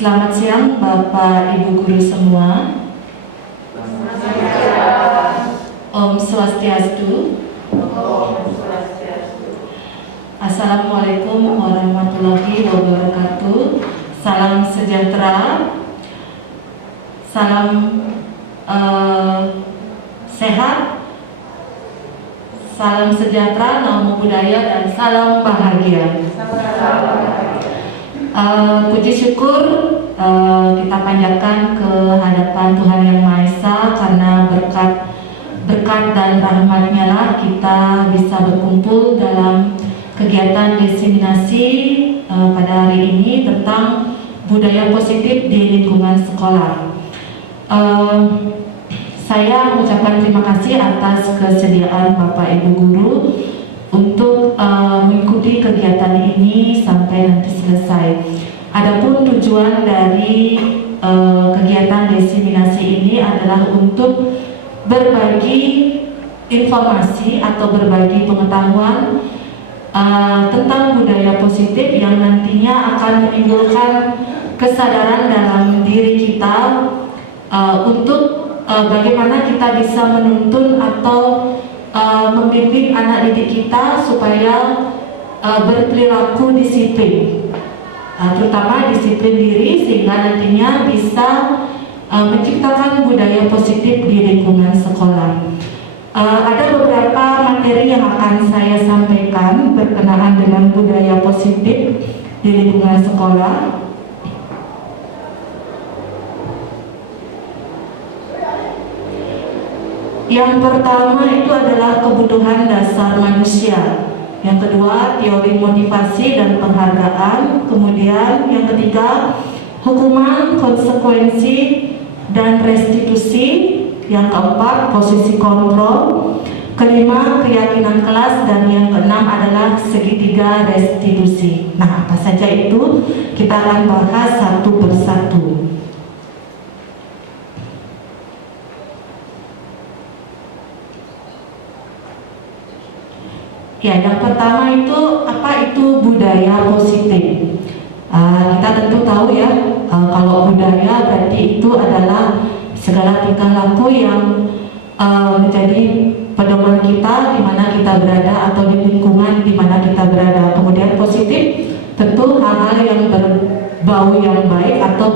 Selamat siang Bapak Ibu Guru semua. Om Swastiastu. Assalamualaikum warahmatullahi wabarakatuh. Salam sejahtera, salam sehat, salam sejahtera, namo buddhaya, dan salam bahagia. Puji syukur kita panjatkan ke hadapan Tuhan Yang Maha Esa, karena berkat dan rahmat-Nya lah kita bisa berkumpul dalam kegiatan diseminasi pada hari ini tentang budaya positif di lingkungan sekolah. Saya mengucapkan terima kasih atas kesediaan Bapak Ibu Guru untuk mengikuti kegiatan ini sampai nanti selesai. Adapun tujuan dari kegiatan diseminasi ini adalah untuk berbagi informasi atau berbagi pengetahuan tentang budaya positif yang nantinya akan menimbulkan kesadaran dalam diri kita untuk bagaimana kita bisa menuntun atau membimbing anak didik kita supaya berperilaku disiplin, terutama disiplin diri, sehingga nantinya bisa menciptakan budaya positif di lingkungan sekolah. Ada beberapa materi yang akan saya sampaikan berkenaan dengan budaya positif di lingkungan sekolah. Yang pertama itu adalah kebutuhan dasar manusia. Yang kedua, teori motivasi dan penghargaan. Kemudian yang ketiga, hukuman, konsekuensi, dan restitusi. Yang keempat, posisi kontrol. Kelima, keyakinan kelas. Dan yang keenam adalah segitiga restitusi. Nah, apa saja itu? Kita akan bahas satu persatu. Ya, yang pertama itu apa itu budaya positif? Kita tentu tahu ya, kalau budaya berarti itu adalah segala tingkah laku yang menjadi pedoman kita di mana kita berada atau di lingkungan di mana kita berada. Kemudian positif tentu hal-hal yang berbau yang baik atau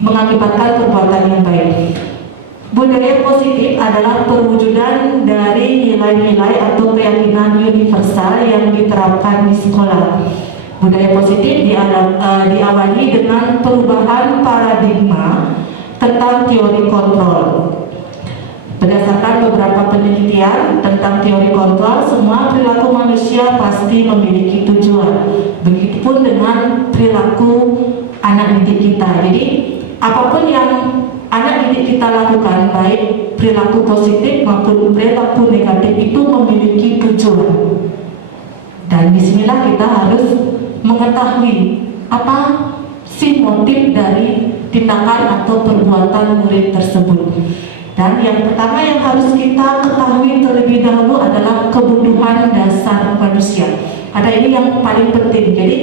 mengakibatkan perbuatan yang baik. Budaya positif adalah perwujudan dari nilai-nilai atau keyakinan universal yang diterapkan di sekolah. Budaya positif diawali dengan perubahan paradigma tentang teori kontrol. Berdasarkan beberapa penelitian tentang teori kontrol, semua perilaku manusia pasti memiliki tujuan. Begitupun dengan perilaku anak didik kita. Jadi apapun yang anak didik kita lakukan, baik perilaku positif maupun perilaku negatif, itu memiliki tujuan. Dan disinilah kita harus mengetahui apa sih motif dari tindakan atau perbuatan murid tersebut. Dan yang pertama yang harus kita ketahui terlebih dahulu adalah kebutuhan dasar manusia. Ada ini yang paling penting. Jadi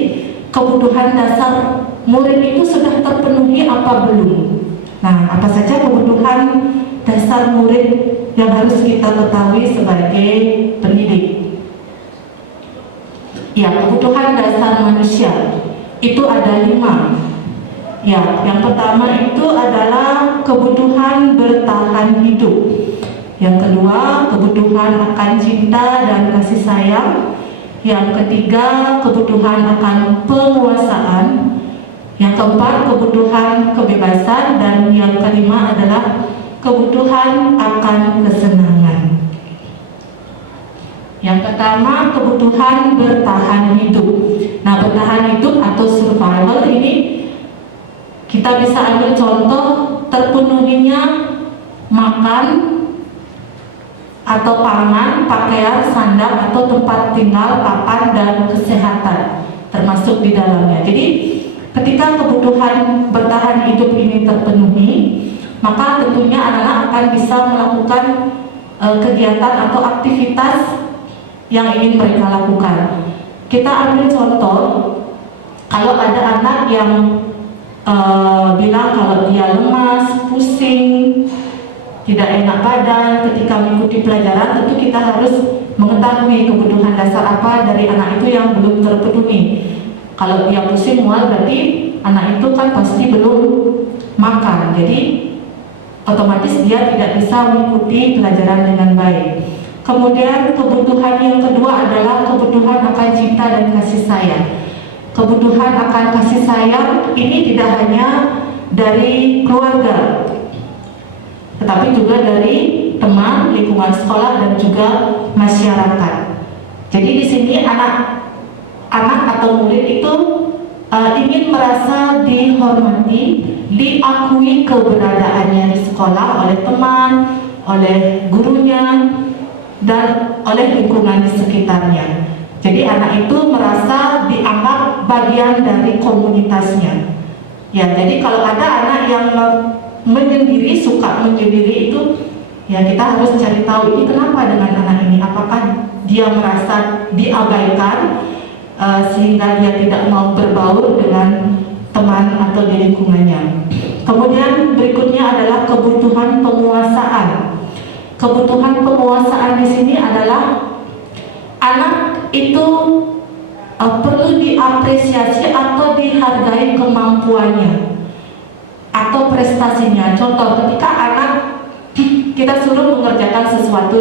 kebutuhan dasar murid itu sudah terpenuhi apa belum? Nah, apa saja kebutuhan dasar murid yang harus kita ketahui sebagai pendidik? Ya, kebutuhan dasar manusia itu ada 5. Ya, yang pertama itu adalah kebutuhan bertahan hidup. Yang kedua, kebutuhan akan cinta dan kasih sayang. Yang ketiga, kebutuhan akan penguasaan. Yang keempat, kebutuhan kebebasan. Dan yang kelima adalah kebutuhan akan kesenangan. Yang pertama, kebutuhan bertahan hidup. Nah, bertahan hidup atau survival ini kita bisa ambil contoh terpenuhinya makan atau pangan, pakaian, sandang atau tempat tinggal, papan, dan kesehatan termasuk di dalamnya. Jadi ketika kebutuhan bertahan hidup ini terpenuhi, maka tentunya anak-anak akan bisa melakukan kegiatan atau aktivitas yang ingin mereka lakukan. Kita ambil contoh, kalau Kalau ada anak yang bilang kalau dia lemas, pusing, tidak enak badan ketika mengikuti pelajaran, tentu kita harus mengetahui kebutuhan dasar apa dari anak itu yang belum terpenuhi. Kalau dia pusing, mual, berarti anak itu kan pasti belum makan, jadi otomatis dia tidak bisa mengikuti pelajaran dengan baik. Kemudian kebutuhan yang kedua adalah kebutuhan akan cinta dan kasih sayang. Kebutuhan akan kasih sayang ini tidak hanya dari keluarga, tetapi juga dari teman, lingkungan sekolah, dan juga masyarakat. Jadi di sini anak atau murid itu ingin merasa dihormati, diakui keberadaannya di sekolah oleh teman, oleh gurunya, dan oleh lingkungan di sekitarnya. Jadi anak itu merasa dianggap bagian dari komunitasnya. Ya, jadi kalau ada anak yang menyendiri, suka menyendiri itu, ya kita harus cari tahu ini kenapa dengan anak ini. Apakah dia merasa diabaikan sehingga dia tidak mau berbaur dengan teman atau di lingkungannya. Kemudian berikutnya adalah kebutuhan penguasaan. Kebutuhan penguasaan di sini adalah anak itu perlu diapresiasi atau dihargai kemampuannya atau prestasinya. Contoh, ketika anak kita suruh mengerjakan sesuatu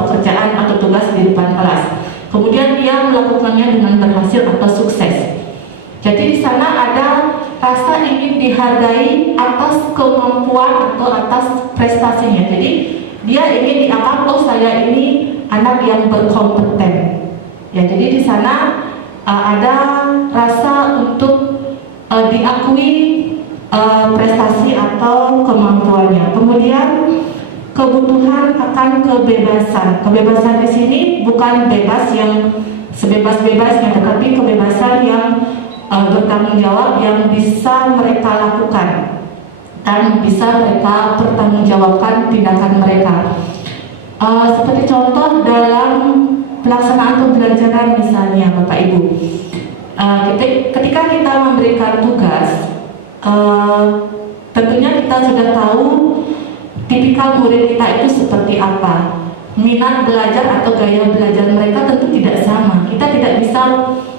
pekerjaan atau tugas di depan kelas, kemudian dia melakukannya dengan berhasil atau sukses. Jadi di sana ada rasa ingin dihargai atas kemampuan atau atas prestasinya. Jadi dia ingin dianggap, oh saya ini anak yang berkompeten. Ya, jadi di sana ada rasa untuk diakui prestasi atau kemampuannya. Kemudian kebutuhan akan kebebasan. Kebebasan di sini bukan bebas yang sebebas-bebasnya, tetapi kebebasan yang bertanggung jawab, yang bisa mereka lakukan dan bisa mereka pertanggungjawabkan tindakan mereka. Seperti contoh dalam pelaksanaan pembelajaran misalnya, Bapak Ibu, ketika kita memberikan tugas, tentunya kita sudah tahu tipikal murid kita itu seperti apa. Minat belajar atau gaya belajar mereka tentu tidak sama. Kita tidak bisa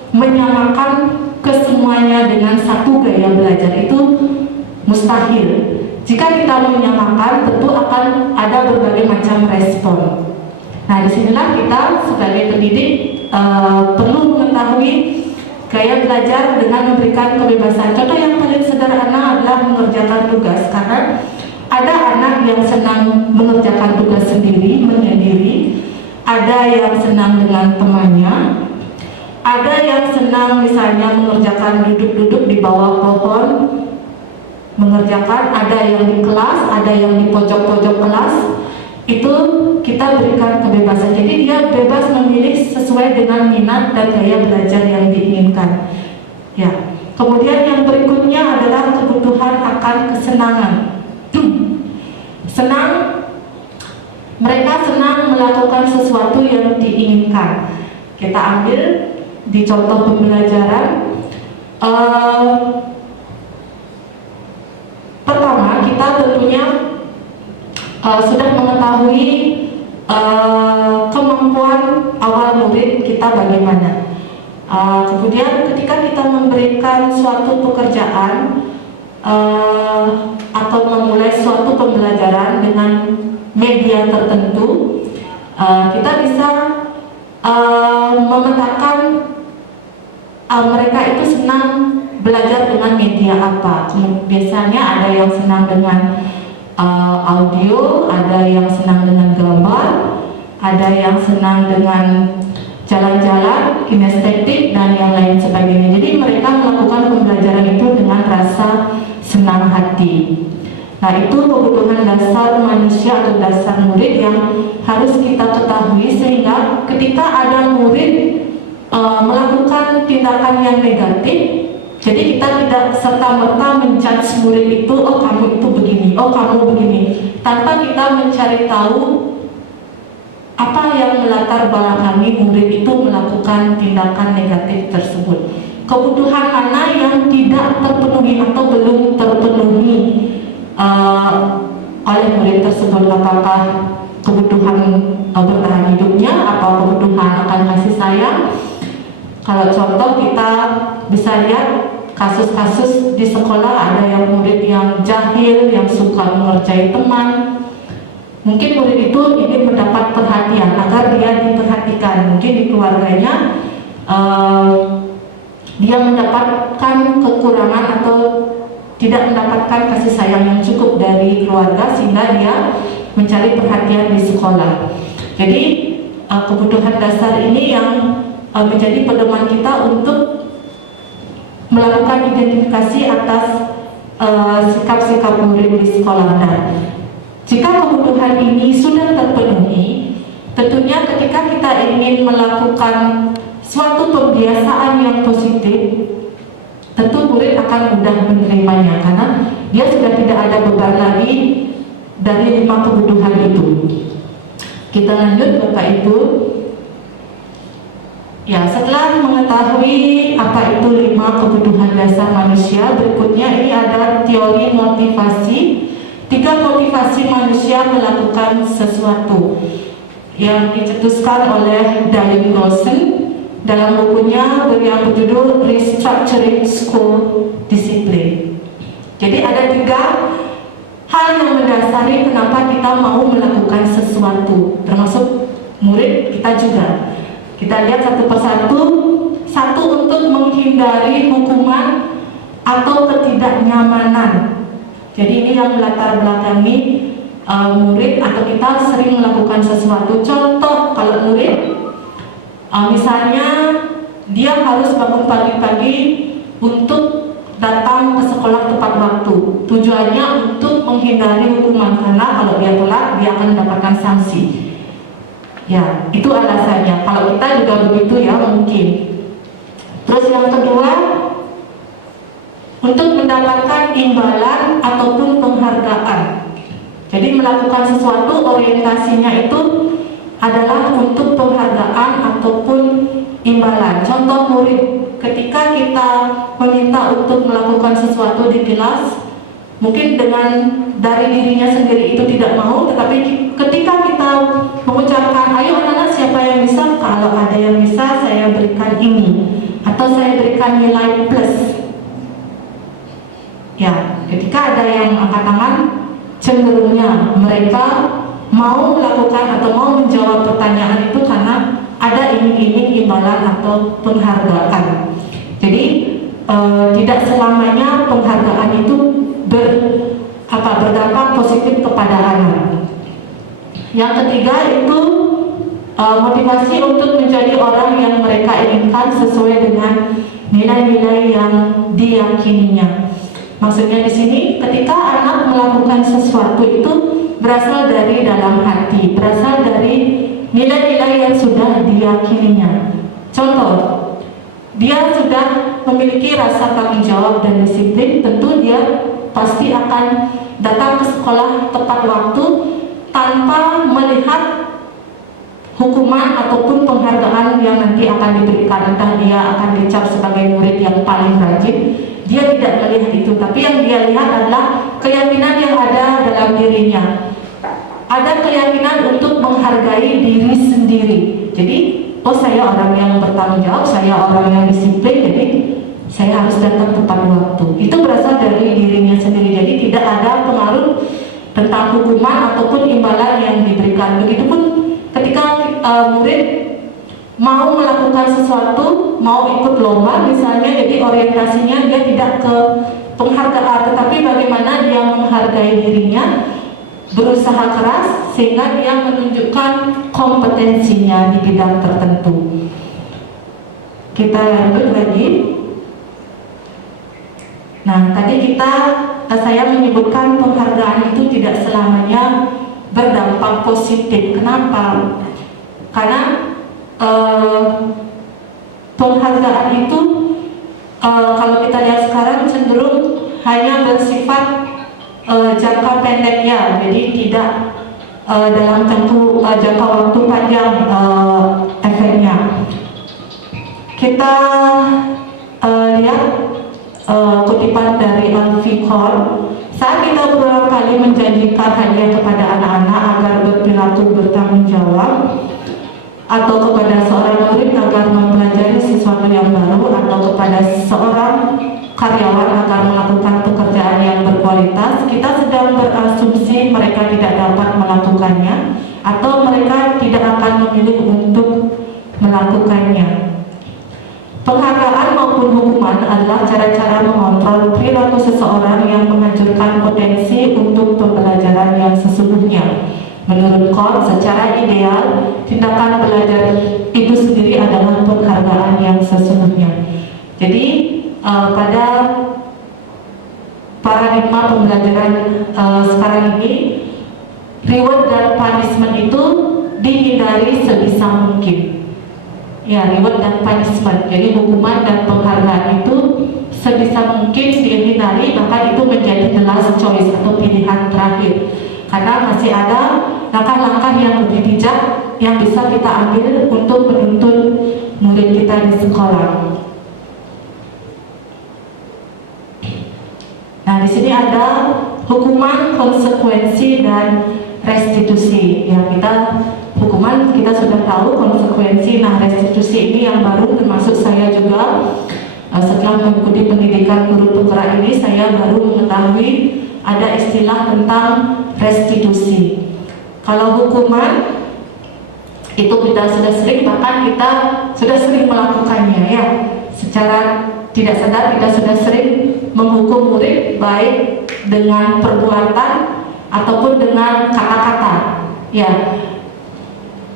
menyamakan kesemuanya dengan satu gaya belajar, itu mustahil. Jika kita menyamakan, tentu akan ada berbagai macam respon. Nah, disinilah kita sebagai pendidik perlu mengetahui gaya belajar dengan memberikan kebebasan. Contoh yang paling sederhana adalah mengerjakan tugas, karena ada anak yang senang mengerjakan tugas sendiri, menyendiri, ada yang senang dengan temannya, ada yang senang misalnya mengerjakan duduk-duduk di bawah pohon, mengerjakan, ada yang di kelas, ada yang di pojok-pojok kelas. Itu kita berikan kebebasan. Jadi dia bebas memilih sesuai dengan minat dan gaya belajar yang diinginkan. Ya. Kemudian yang berikutnya adalah kebutuhan akan kesenangan. Mereka senang melakukan sesuatu yang diinginkan. Kita ambil di contoh pembelajaran. Pertama, kita tentunya sudah mengetahui kemampuan awal murid kita bagaimana. Kemudian ketika kita memberikan suatu pekerjaan atau memulai suatu pembelajaran dengan media tertentu, kita bisa memetakan mereka itu senang belajar dengan media apa. Biasanya ada yang senang dengan audio, ada yang senang dengan gambar, ada yang senang dengan jalan-jalan, kinestetik, dan yang lain sebagainya. Jadi mereka melakukan pembelajaran itu dengan rasa senang hati. Nah, itu kebutuhan dasar manusia atau dasar murid yang harus kita ketahui, sehingga ketika ada murid melakukan tindakan yang negatif, jadi kita tidak serta-merta menjudge murid itu, oh kamu itu begini, oh kamu begini, tanpa kita mencari tahu apa yang melatar belakangi murid itu melakukan tindakan negatif tersebut. kebutuhan mana yang tidak terpenuhi atau belum terpenuhi oleh murid tersebut. Apakah kebutuhan bertahan hidupnya, apa kebutuhan akan kasih sayang. Kalau contoh kita bisa lihat kasus-kasus di sekolah, ada yang murid yang jahil, yang suka mengerjai teman. Mungkin murid itu ingin mendapat perhatian agar dia diperhatikan. Mungkin di keluarganya dia mendapatkan kekurangan atau tidak mendapatkan kasih sayang yang cukup dari keluarga, sehingga dia mencari perhatian di sekolah. Jadi kebutuhan dasar ini yang menjadi pedoman kita untuk melakukan identifikasi atas sikap-sikap murid di sekolah. Nah, jika kebutuhan ini sudah terpenuhi, tentunya ketika kita ingin melakukan suatu pembiasaan yang positif, tentu murid akan mudah menerimanya karena dia sudah tidak ada beban lagi dari 5 kebutuhan itu. Kita lanjut Bapak Ibu. Ya, setelah mengetahui apa itu 5 kebutuhan dasar manusia, berikutnya ini ada teori motivasi. 3 motivasi manusia melakukan sesuatu yang dicetuskan oleh Dale Carnegie dalam bukunya yang berjudul Restructuring School Discipline. Jadi ada 3 hal yang mendasari kenapa kita mau melakukan sesuatu, termasuk murid kita juga. Kita lihat satu persatu. Satu, untuk menghindari hukuman atau ketidaknyamanan. Jadi ini yang melatar belakangi murid atau kita sering melakukan sesuatu. Contoh, kalau murid misalnya dia harus bangun pagi-pagi untuk datang ke sekolah tepat waktu. Tujuannya untuk menghindari hukuman, karena kalau dia telat dia akan mendapatkan sanksi. Ya, itu alasannya. Kalau kita juga begitu ya mungkin. Terus yang kedua, untuk mendapatkan imbalan ataupun penghargaan. Jadi melakukan sesuatu orientasinya itu adalah untuk penghargaan ataupun imbalan. Contoh murid, ketika kita meminta untuk melakukan sesuatu di kelas, mungkin dengan dari dirinya sendiri itu tidak mau, tetapi ketika kita mengucapkan, ayo anak-anak siapa yang bisa, kalau ada yang bisa saya berikan ini, atau saya berikan nilai plus. Ya, ketika ada yang angkat tangan, cenderungnya mereka mau melakukan atau mau menjawab pertanyaan itu karena ada iming-iming imbalan atau penghargaan. Jadi tidak selamanya penghargaan itu berdampak positif kepada anak. Yang ketiga itu motivasi untuk menjadi orang yang mereka inginkan sesuai dengan nilai-nilai yang diyakininya. Maksudnya di sini, ketika anak melakukan sesuatu itu berasal dari dalam hati, berasal dari nilai-nilai yang sudah diyakininya. Contoh, dia sudah memiliki rasa tanggung jawab dan disiplin, tentu dia pasti akan datang ke sekolah tepat waktu tanpa melihat hukuman ataupun penghargaan yang nanti akan diberikan. Entah dia akan dicap sebagai murid yang paling rajin, dia tidak melihat itu, tapi yang dia lihat adalah keyakinan yang ada dalam dirinya. Ada keyakinan untuk menghargai diri sendiri. Jadi, oh saya orang yang bertanggung jawab, saya orang yang disiplin, jadi saya harus datang tepat waktu. Itu berasal dari dirinya sendiri. Jadi tidak ada pengaruh tentang hukuman ataupun imbalan yang diberikan. Begitupun ketika murid mau melakukan sesuatu, mau ikut lomba misalnya, jadi orientasinya dia tidak ke penghargaan, tetapi bagaimana dia menghargai dirinya, berusaha keras sehingga dia menunjukkan kompetensinya di bidang tertentu. Kita lanjut lagi. Nah, tadi saya menyebutkan penghargaan itu tidak selamanya berdampak positif. Kenapa? Karena penghargaan itu kalau kita lihat sekarang cenderung hanya bersifat jangka pendek ya, jadi tidak dalam jangka waktu panjang efeknya. Kita lihat kutipan dari Al-Fiqh. Saat kita berulang kali menjanjikan hadiah kepada anak-anak agar berperilaku bertanggung jawab, atau kepada seorang murid agar mempelajari sesuatu yang baru, atau kepada seorang karyawan agar melakukan pekerjaan yang berkualitas, kita sedang berasumsi mereka tidak dapat melakukannya atau mereka tidak akan memilih untuk melakukannya. Penghargaan maupun hukuman adalah cara-cara mengontrol perilaku seseorang yang menghancurkan potensi untuk pembelajaran yang sesungguhnya. Menurut Kohn, secara ideal, tindakan belajar itu sendiri adalah penghargaan yang sesungguhnya. Jadi, pada paradigma pembelajaran sekarang ini, reward dan punishment itu dihindari sebisa mungkin. Ya, reward dan punishment, jadi hukuman dan penghargaan itu sebisa mungkin dihindari, bahkan itu menjadi the last choice atau pilihan terakhir, karena masih ada langkah-langkah yang lebih bijak yang bisa kita ambil untuk menuntun murid kita di sekolah. Nah, di sini ada hukuman, konsekuensi, dan restitusi. Ya, hukuman kita sudah tahu, konsekuensi. Nah, restitusi ini yang baru, termasuk saya juga setelah mengikuti pendidikan guru penggerak ini, saya baru mengetahui ada istilah tentang restitusi. Kalau hukuman itu kita sudah sering, bahkan kita sudah sering melakukannya, ya. Secara tidak sadar kita sudah sering menghukum murid, baik dengan perbuatan ataupun dengan kata-kata. Ya,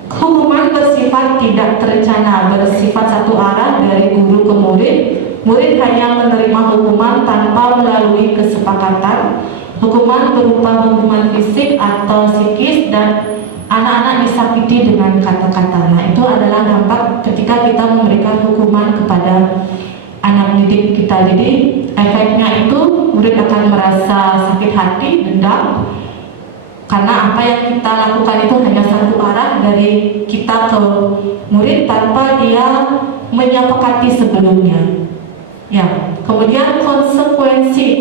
hukuman bersifat tidak terencana, bersifat satu arah dari guru ke murid. Murid hanya menerima hukuman tanpa melalui kesepakatan. Hukuman berupa hukuman fisik atau psikis, dan anak-anak disakiti dengan kata-kata. Nah, itu adalah dampak ketika kita memberikan hukuman kepada anak didik kita. Jadi efeknya itu murid akan merasa sakit hati, dendam, karena apa yang kita lakukan itu hanya satu arah dari kita ke murid tanpa dia menyepakati sebelumnya. Ya, kemudian konsekuensi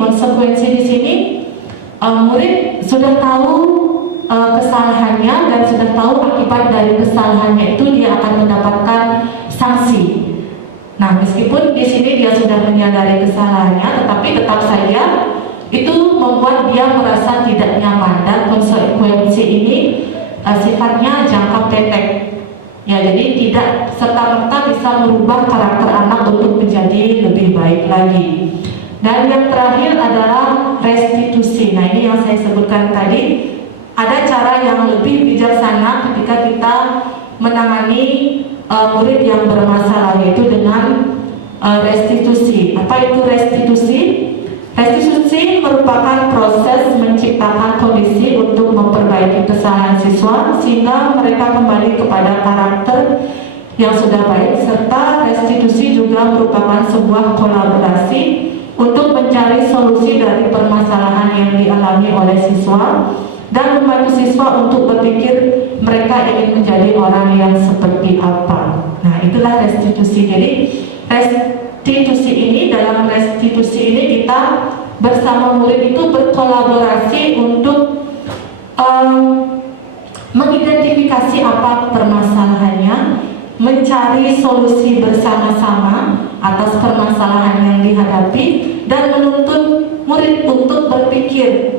di sini, murid sudah tahu kesalahannya dan sudah tahu akibat dari kesalahannya itu dia akan mendapatkan sanksi. Nah, meskipun di sini dia sudah menyadari kesalahannya, tetapi tetap saja itu membuat dia merasa tidak nyaman, dan konsekuensi ini sifatnya jangka pendek. Ya, jadi tidak serta-merta bisa merubah karakter anak untuk menjadi lebih baik lagi. Dan yang terakhir adalah restitusi. Nah, ini yang saya sebutkan tadi. Ada cara yang lebih bijaksana ketika kita menangani murid yang bermasalah, yaitu dengan restitusi. Apa itu restitusi? Restitusi merupakan proses menciptakan kondisi untuk memperbaiki kesalahan siswa sehingga mereka kembali kepada karakter yang sudah baik, serta restitusi juga merupakan sebuah kolaborasi untuk mencari solusi dari permasalahan yang dialami oleh siswa dan membantu siswa untuk berpikir mereka ingin menjadi orang yang seperti apa. Nah, itulah restitusi. Jadi dalam restitusi ini kita bersama murid itu berkolaborasi untuk mengidentifikasi apa permasalahannya, mencari solusi bersama-sama atas permasalahan yang dihadapi, dan menuntun murid untuk berpikir,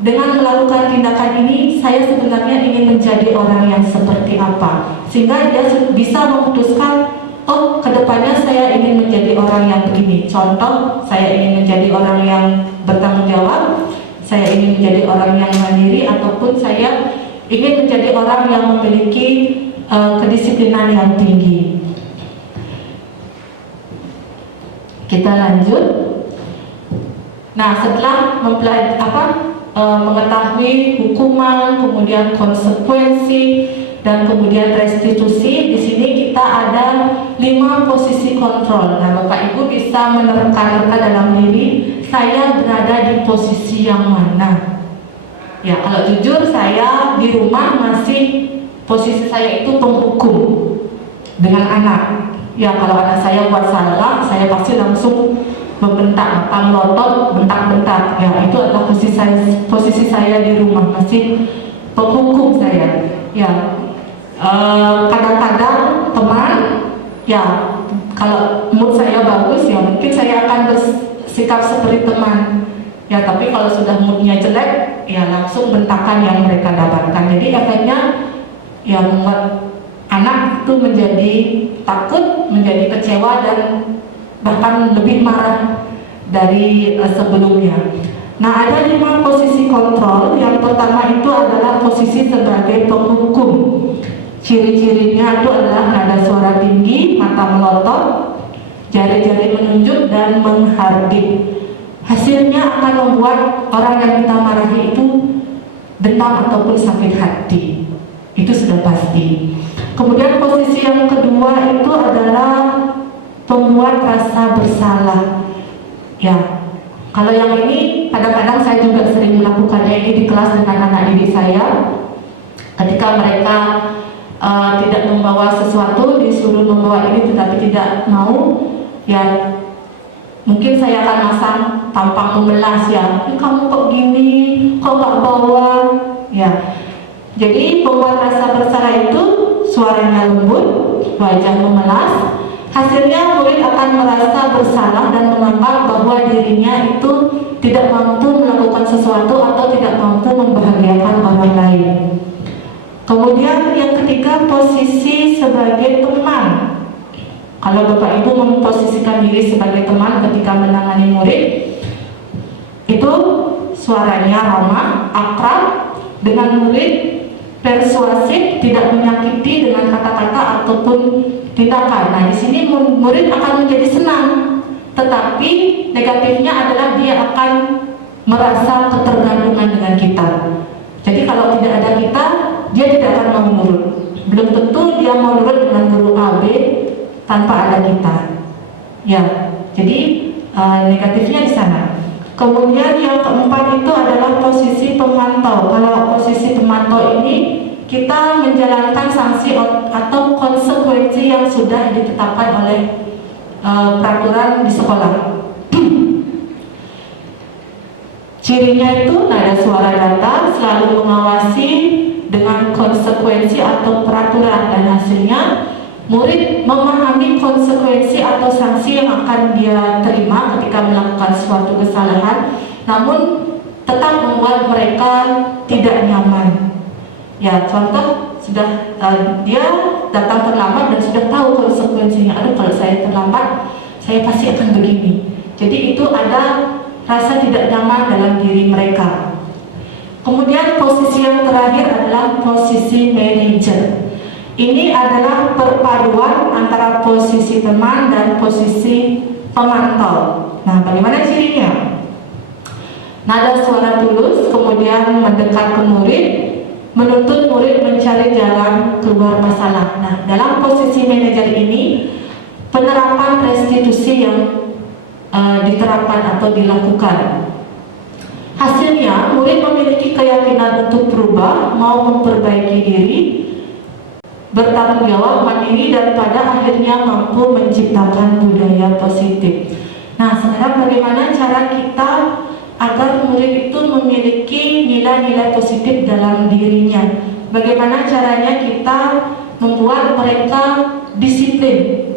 dengan melakukan tindakan ini saya sebenarnya ingin menjadi orang yang seperti apa, sehingga dia bisa memutuskan, oh, kedepannya saya ingin menjadi orang yang begini. Contoh, saya ingin menjadi orang yang bertanggung jawab, saya ingin menjadi orang yang mandiri, ataupun saya ingin menjadi orang yang memiliki kedisiplinan yang tinggi. Kita lanjut. Nah, setelah mengetahui hukuman, kemudian konsekuensi, dan kemudian restitusi, di sini kita ada 5 posisi kontrol. Nah, Bapak Ibu bisa menerka-nerka dalam diri, saya berada di posisi yang mana? Ya, kalau jujur saya di rumah masih posisi saya itu penghukum dengan anak. Ya kalau anak saya buat salah, saya pasti langsung membentak, mata melotot, bentak-bentak. Ya itu adalah posisi saya di rumah, masih penghukum saya. Ya kadang-kadang teman, ya kalau mood saya bagus ya mungkin saya akan bersikap seperti teman. Ya tapi kalau sudah moodnya jelek, ya langsung bentakan yang mereka dapatkan. Jadi efeknya ya membuat anak itu menjadi takut, menjadi kecewa dan bahkan lebih marah dari sebelumnya. Nah ada 5 posisi kontrol. Yang pertama itu adalah posisi sebagai penghukum. Ciri-cirinya itu adalah nada suara tinggi, mata melotot, jari-jari menunjuk dan menghardik. Hasilnya akan membuat orang yang kita marahi itu dendam ataupun sakit hati. Itu sudah pasti. Kemudian posisi yang kedua itu adalah pembuat rasa bersalah. Ya, kalau yang ini kadang-kadang saya juga sering melakukannya ini di kelas dengan anak didik saya. Ketika mereka tidak membawa sesuatu, disuruh membawa ini tetapi tidak mau, ya mungkin saya akan masang tampang memelas ya, kamu kok gini, kok nggak bawa, ya. Jadi pembuat rasa bersalah itu suaranya lembut, wajah memelas. Hasilnya murid akan merasa bersalah dan menganggap bahwa dirinya itu tidak mampu melakukan sesuatu atau tidak mampu membahagiakan orang lain. Kemudian yang ketiga, posisi sebagai teman. Kalau Bapak Ibu memposisikan diri sebagai teman ketika menangani murid, itu suaranya ramah, akrab dengan murid, persuasif, tidak menyakiti dengan kata-kata ataupun tindakan. Nah, di sini murid akan menjadi senang, tetapi negatifnya adalah dia akan merasa ketergantungan dengan kita. Jadi kalau tidak ada kita, dia tidak akan mau nurut. Belum tentu dia mau nurut dengan guru A, B tanpa ada kita. Ya, jadi negatifnya di sana. Kemudian yang keempat itu adalah posisi pemantau. Kalau posisi pemantau ini kita menjalankan sanksi atau konsekuensi yang sudah ditetapkan oleh peraturan di sekolah. Cirinya itu nada suara datar, selalu mengawasi dengan konsekuensi atau peraturan, dan hasilnya murid memahami konsekuensi atau sanksi yang akan dia terima ketika melakukan suatu kesalahan, namun tetap membuat mereka tidak nyaman. Ya, contoh sudah dia datang terlambat dan sudah tahu konsekuensinya. Aduh, kalau saya terlambat, saya pasti akan begini. Jadi itu ada rasa tidak nyaman dalam diri mereka. Kemudian posisi yang terakhir adalah posisi manajer. Ini adalah perpaduan antara posisi teman dan posisi pemantau. Nah, bagaimana cirinya? Nada suara tulus, kemudian mendekat ke murid, menuntut murid mencari jalan keluar masalah. Nah, dalam posisi manajer ini, penerapan restitusi yang diterapkan atau dilakukan. Hasilnya, murid memiliki keyakinan untuk berubah, mau memperbaiki diri, bertanggung jawab, mandiri, dan pada akhirnya mampu menciptakan budaya positif. Nah, sekarang bagaimana cara kita agar murid itu memiliki nilai-nilai positif dalam dirinya? Bagaimana caranya kita membuat mereka disiplin?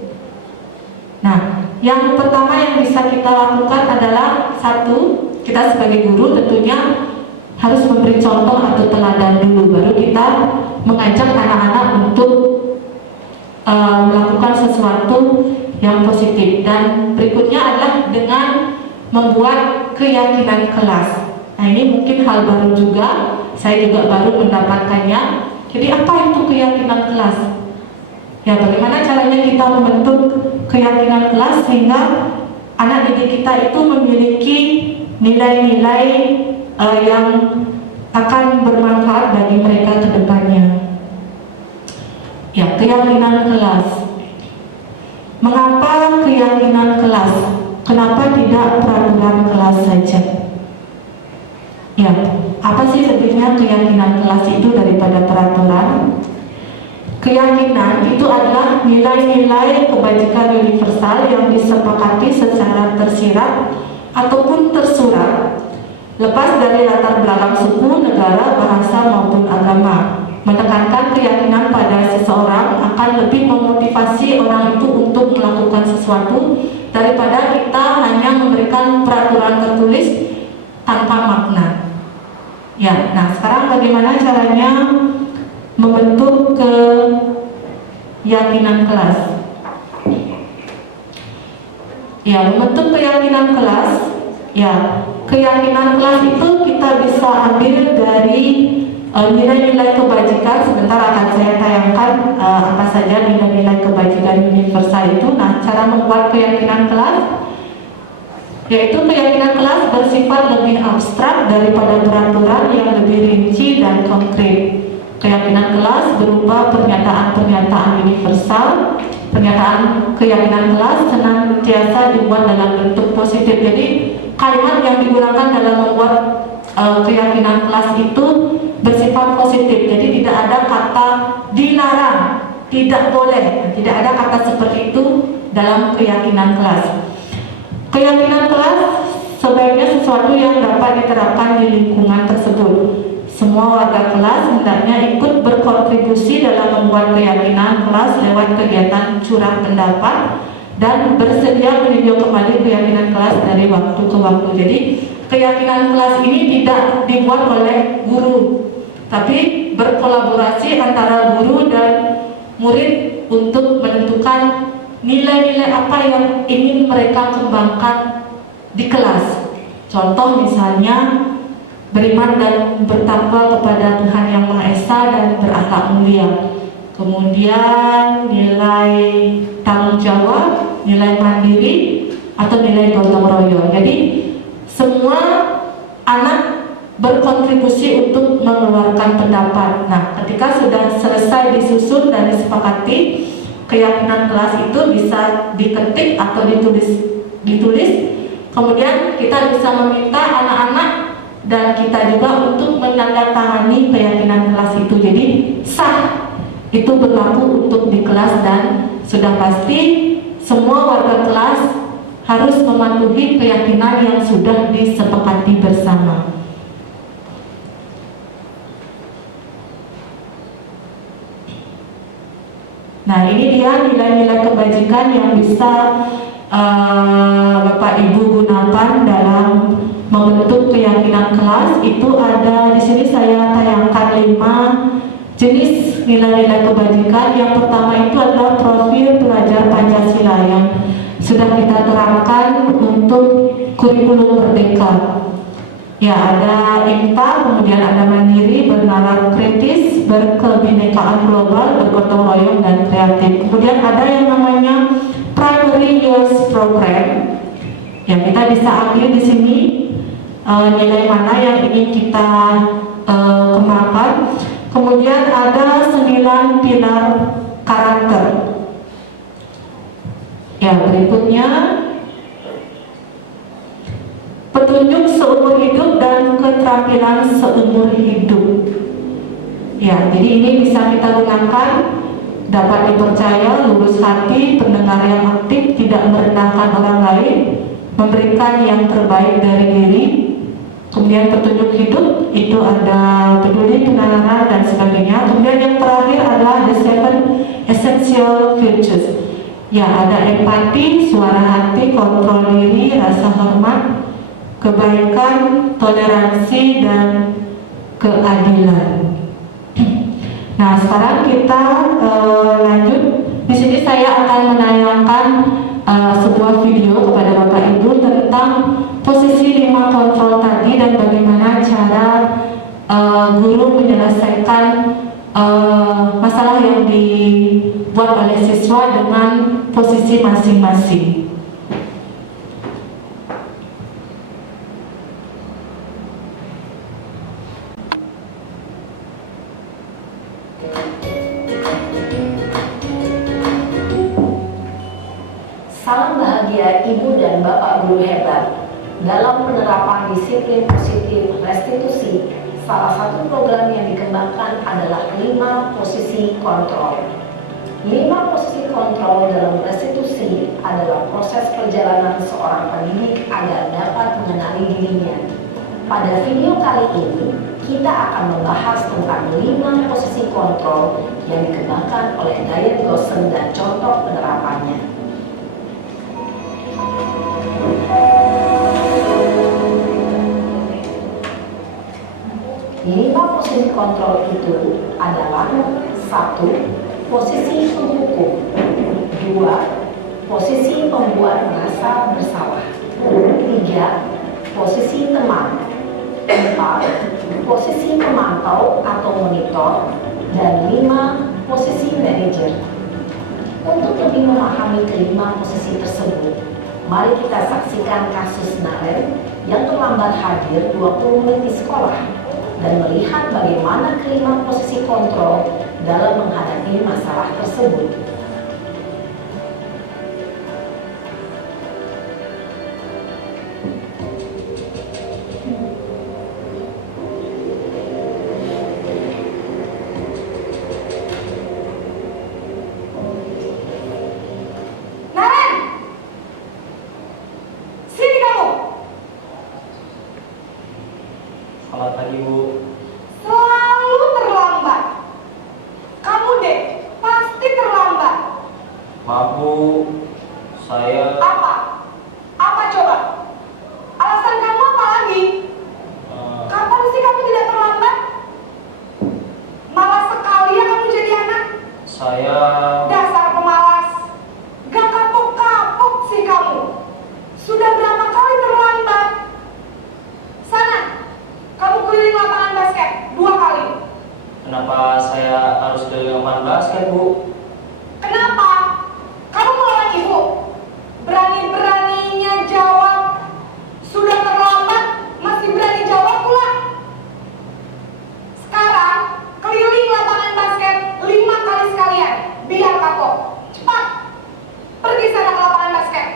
Nah, yang pertama yang bisa kita lakukan adalah satu, kita sebagai guru tentunya harus memberi contoh atau teladan dulu, baru kita mengajak anak-anak untuk melakukan sesuatu yang positif. Dan berikutnya adalah dengan membuat keyakinan kelas. Nah, ini mungkin hal baru juga, saya juga baru mendapatkannya. Jadi apa itu keyakinan kelas? Ya, bagaimana caranya kita membentuk keyakinan kelas sehingga anak didik kita itu memiliki nilai-nilai yang akan bermanfaat bagi mereka ke depannya. Ya, keyakinan kelas. Mengapa keyakinan kelas? Kenapa tidak peraturan kelas saja? Ya, apa sih lebihnya keyakinan kelas itu daripada peraturan? Keyakinan itu adalah nilai-nilai kebajikan universal yang disepakati secara tersirat ataupun tersurat, lepas dari latar belakang suku, negara, bahasa maupun agama. Menekankan keyakinan pada seseorang akan lebih memotivasi orang itu untuk melakukan sesuatu daripada kita hanya memberikan peraturan tertulis tanpa makna. Ya, nah sekarang bagaimana caranya membentuk keyakinan kelas? Ya, membentuk keyakinan kelas. Ya, keyakinan kelas itu kita bisa ambil dari nilai-nilai kebajikan. Sebentar akan saya tayangkan apa saja nilai-nilai kebajikan universal itu. Nah, cara membuat keyakinan kelas, yaitu keyakinan kelas bersifat lebih abstrak daripada peraturan yang lebih rinci dan konkret. Keyakinan kelas berupa pernyataan-pernyataan universal. Pernyataan keyakinan kelas senantiasa dibuat dalam bentuk positif. Jadi kalimat yang digunakan dalam membuat keyakinan kelas itu bersifat positif. Jadi tidak ada kata dilarang, tidak boleh, tidak ada kata seperti itu dalam keyakinan kelas. Keyakinan kelas sebaiknya sesuatu yang dapat diterapkan di lingkungan tersebut. Semua warga kelas hendaknya ikut berkontribusi dalam membuat keyakinan kelas lewat kegiatan curah pendapat dan bersedia meninjau kembali keyakinan kelas dari waktu ke waktu. Jadi keyakinan kelas ini tidak dibuat oleh guru, tapi berkolaborasi antara guru dan murid untuk menentukan nilai-nilai apa yang ingin mereka kembangkan di kelas. Contoh misalnya beriman dan bertakwa kepada Tuhan Yang Maha Esa dan berakhlak mulia. Kemudian nilai tanggung jawab, nilai mandiri, atau nilai gotong royong. Jadi semua anak berkontribusi untuk mengeluarkan pendapat. Nah, ketika sudah selesai disusun dan disepakati, keyakinan kelas itu bisa diketik atau ditulis. Kemudian kita bisa meminta anak-anak dan kita juga untuk menandatangani keyakinan kelas itu. Jadi sah, itu berlaku untuk di kelas dan sudah pasti semua warga kelas harus mematuhi keyakinan yang sudah disepakati bersama. Nah, ini dia nilai-nilai kebajikan yang bisa Bapak Ibu gunakan dalam membentuk keyakinan kelas. Itu ada di sini saya tayangkan 5 jenis nilai-nilai kebajikan. Yang pertama itu adalah profil pelajar Pancasila yang sudah kita terapkan untuk kurikulum merdeka. Ya, ada IMTA, kemudian ada mandiri, bernalar kritis, berkebinekaan global, bergotong royong, dan kreatif. Kemudian ada yang namanya primary years program. Ya, kita bisa ambil di sini nilai mana yang ingin kita kembangkan. Kemudian ada 9 pilar karakter. Ya, berikutnya petunjuk seumur hidup dan keterampilan seumur hidup. Ya, jadi ini bisa kita gunakan. Dapat dipercaya, lurus hati, pendengar yang aktif, tidak merendahkan orang lain, memberikan yang terbaik dari diri. Kemudian petunjuk hidup itu ada peduli, penalaran, dan sebagainya. Kemudian yang terakhir adalah the 7 essential virtues. Ya, ada empati, suara hati, kontrol diri, rasa hormat, kebaikan, toleransi, dan keadilan. Nah, sekarang kita lanjut. Di sini saya akan menayangkan sebuah video kepada Bapak Ibu tentang posisi 5 kontrol tadi dan bagaimana cara guru menyelesaikan masalah yang dibuat oleh siswa dengan posisi masing-masing. Salam bahagia Ibu dan Bapak guru hebat. Dalam penerapan disiplin positif restitusi, Salah satu program yang dikembangkan adalah 5 posisi kontrol. 5 posisi kontrol dalam restitusi adalah proses perjalanan seorang pendidik agar dapat mengenali dirinya. Pada video kali ini, kita akan membahas tentang 5 posisi kontrol yang dikembangkan oleh Diane Goshen dan contoh penerapannya. Lima posisi kontrol itu adalah: 1. Posisi penghukum. 2. Posisi pembuat merasa bersalah. 3. Posisi teman. 4. Posisi pemantau atau monitor. Dan 5. Posisi manajer. Untuk lebih memahami kelima posisi tersebut, mari kita saksikan kasus Naren yang terlambat hadir 20 menit di sekolah dan melihat bagaimana kelima posisi kontrol dalam menghadapi masalah tersebut. Naren! Sini kamu! Selamat pagi, Bu. Selalu terlambat. Kamu deh, pasti terlambat. Maaf, Bu. Saya Apa? Apa coba? Alasan kamu apa lagi? Kapan sih kamu tidak terlambat? Malas sekali ya kamu jadi anak. saya Dasar pemalas. Gak kapok-kapok sih kamu. Sudah berapa kali terlambat? Sana, kamu keliling lapangan basket 2 kali. kenapa saya harus keliling lapangan basket, Bu? Kenapa? Kamu melawan ibu? Berani-beraninya jawab. Sudah terlambat, masih berani jawab pula. Sekarang, keliling lapangan basket 5 kali sekalian. Biar kapok. Cepat. Pergi sana ke lapangan basket.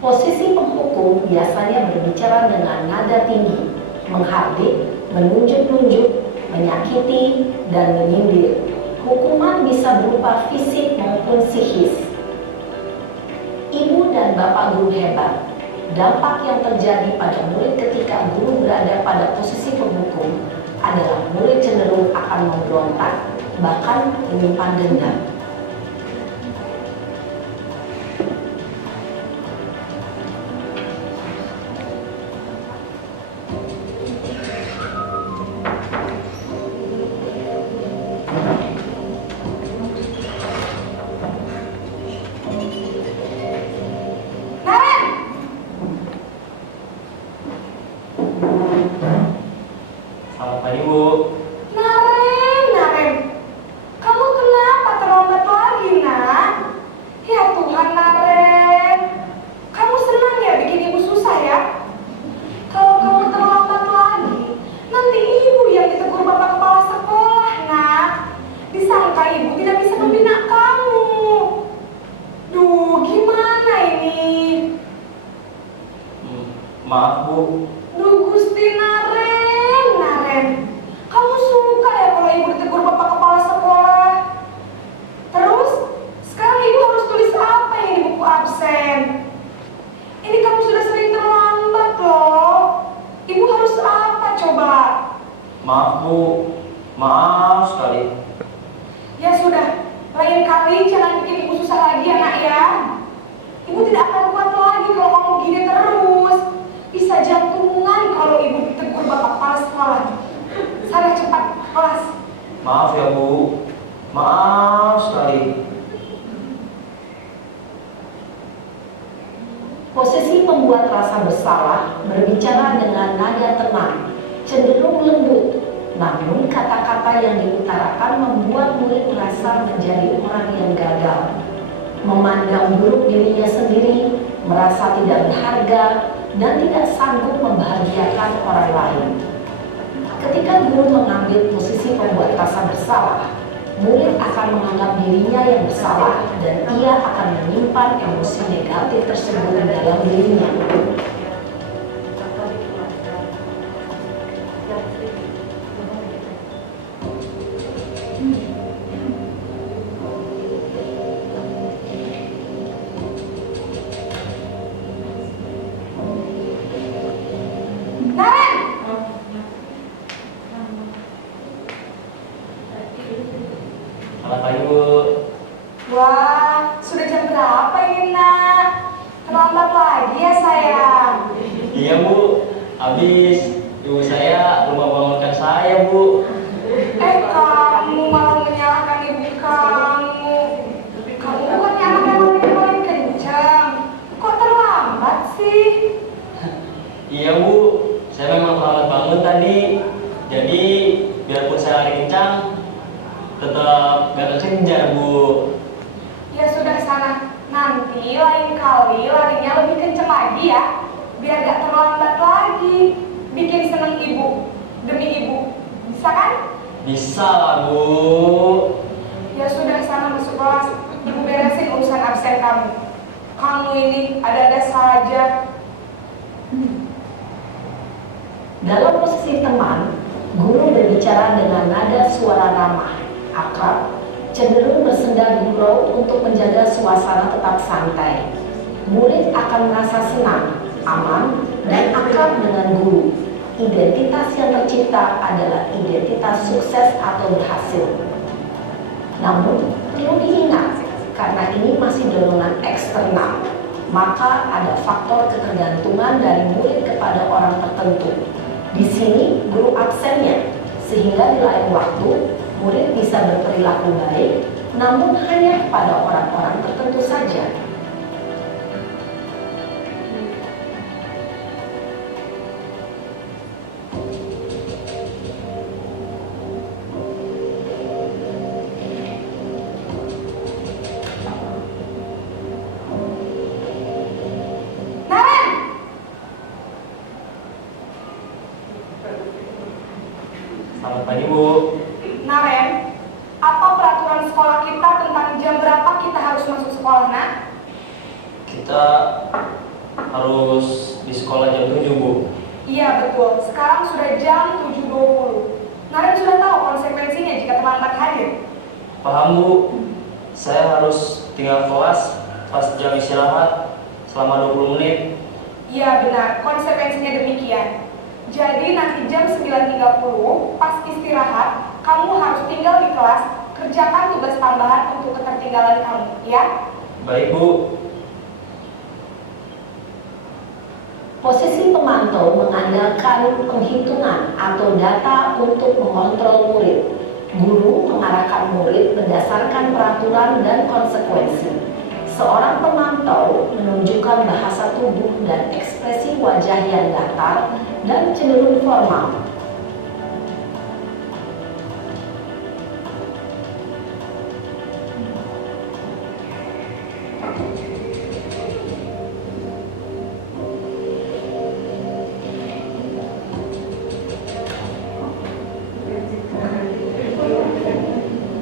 Posisi penghukum biasanya berbicara dengan nada tinggi, menghardik, menunjuk-nunjuk, menyakiti, dan menyindir. Hukuman bisa berupa fisik maupun psikis. Ibu dan bapak guru hebat. Dampak yang terjadi pada murid ketika guru berada pada posisi penghukum adalah murid cenderung akan memberontak, bahkan menyimpan dendam. Naren! Selamat pagi, Bu. Naren. Kamu kenapa terlambat lagi, nak? Ya Tuhan, Naren. Kamu senang ya bikin ibu susah ya? Kalau kamu terlambat lagi, nanti ibu yang ditegur bapak kepala sekolah, nak. Disangka ibu tidak bisa membina kamu. Duh, gimana ini? Maaf, Bu. Duh, Gusti Naren. Kamu suka ya kalau ibu ditegur bapak kepala sekolah? Terus, sekarang ibu harus tulis apa yang di buku absen? Ini kamu sudah sering terlambat loh. Ibu harus apa coba? Maaf, Bu. Maaf sekali. Ya sudah, lain kali jangan bikin ibu susah lagi ya nak ya. Ibu tidak akan kuat lagi kalau kamu gini terus. Bisa jantungan kalau ibu ditegur bapak kepala sekolah. Sana cepat kelas. Maaf ya, Bu. Maaf sekali. Posisi pembuat rasa bersalah berbicara dengan nada tenang, cenderung lembut, namun kata-kata yang diutarakan membuat murid merasa menjadi orang yang gagal, memandang buruk dirinya sendiri, merasa tidak berharga, dan tidak sanggup membahagiakan orang lain. Ketika guru mengambil posisi pembuat rasa bersalah, murid akan menganggap dirinya yang bersalah dan ia akan menyimpan emosi negatif tersebut dalam dirinya. Iya Bu, habis ibu saya lupa bangunkan saya Bu. Kamu malah menyalahkan ibu kamu. Kamu bukannya anak yang paling kencang. Kok terlambat sih? Iya Bu, saya memang terlambat bangun tadi. Jadi biarpun saya lari kencang, tetap gak kekejar Bu. Ya sudah sana. Nanti lain kali larinya lebih kencang lagi ya. Biar gak terlambat lagi. Bikin seneng ibu. Demi ibu. Bisa kan? Bisa lah Bu. Ya sudah sana masuk kelas. Ibu beresin urusan absen kamu. Kamu ini ada-ada saja. Dalam posisi teman, guru berbicara dengan nada suara ramah, akrab, cenderung bersenda gurau untuk menjaga suasana tetap santai. Murid akan merasa senang, aman, dan akrab dengan guru. Identitas yang tercipta adalah identitas sukses atau berhasil. Namun, perlu diingat, karena ini masih dorongan eksternal, maka ada faktor ketergantungan dari murid kepada orang tertentu. Di sini, guru absennya, sehingga di lain waktu, murid bisa berperilaku baik, namun hanya pada orang-orang tertentu saja. Naren! Selamat pagi Bu. Naren, apa peraturan sekolah kita tentang jam berapa kita harus masuk sekolah, nak? Kita harus di sekolah jam 7 Bu. Iya betul, sekarang sudah jam 7.20. Naren sudah tahu konsekuensinya jika terlambat hadir. Paham Bu, saya harus tinggal kelas pas jam istirahat selama 20 menit. Iya benar, konsekuensinya demikian. Jadi nanti jam 9.30 pas istirahat, kamu harus tinggal di kelas, kerjakan tugas tambahan untuk ketertinggalan kamu, ya? Baik Bu. Posisi pemantau mengandalkan penghitungan atau data untuk mengontrol murid. Guru mengarahkan murid berdasarkan peraturan dan konsekuensi. Seorang pemantau menunjukkan bahasa tubuh dan ekspresi wajah yang datar dan cenderung formal.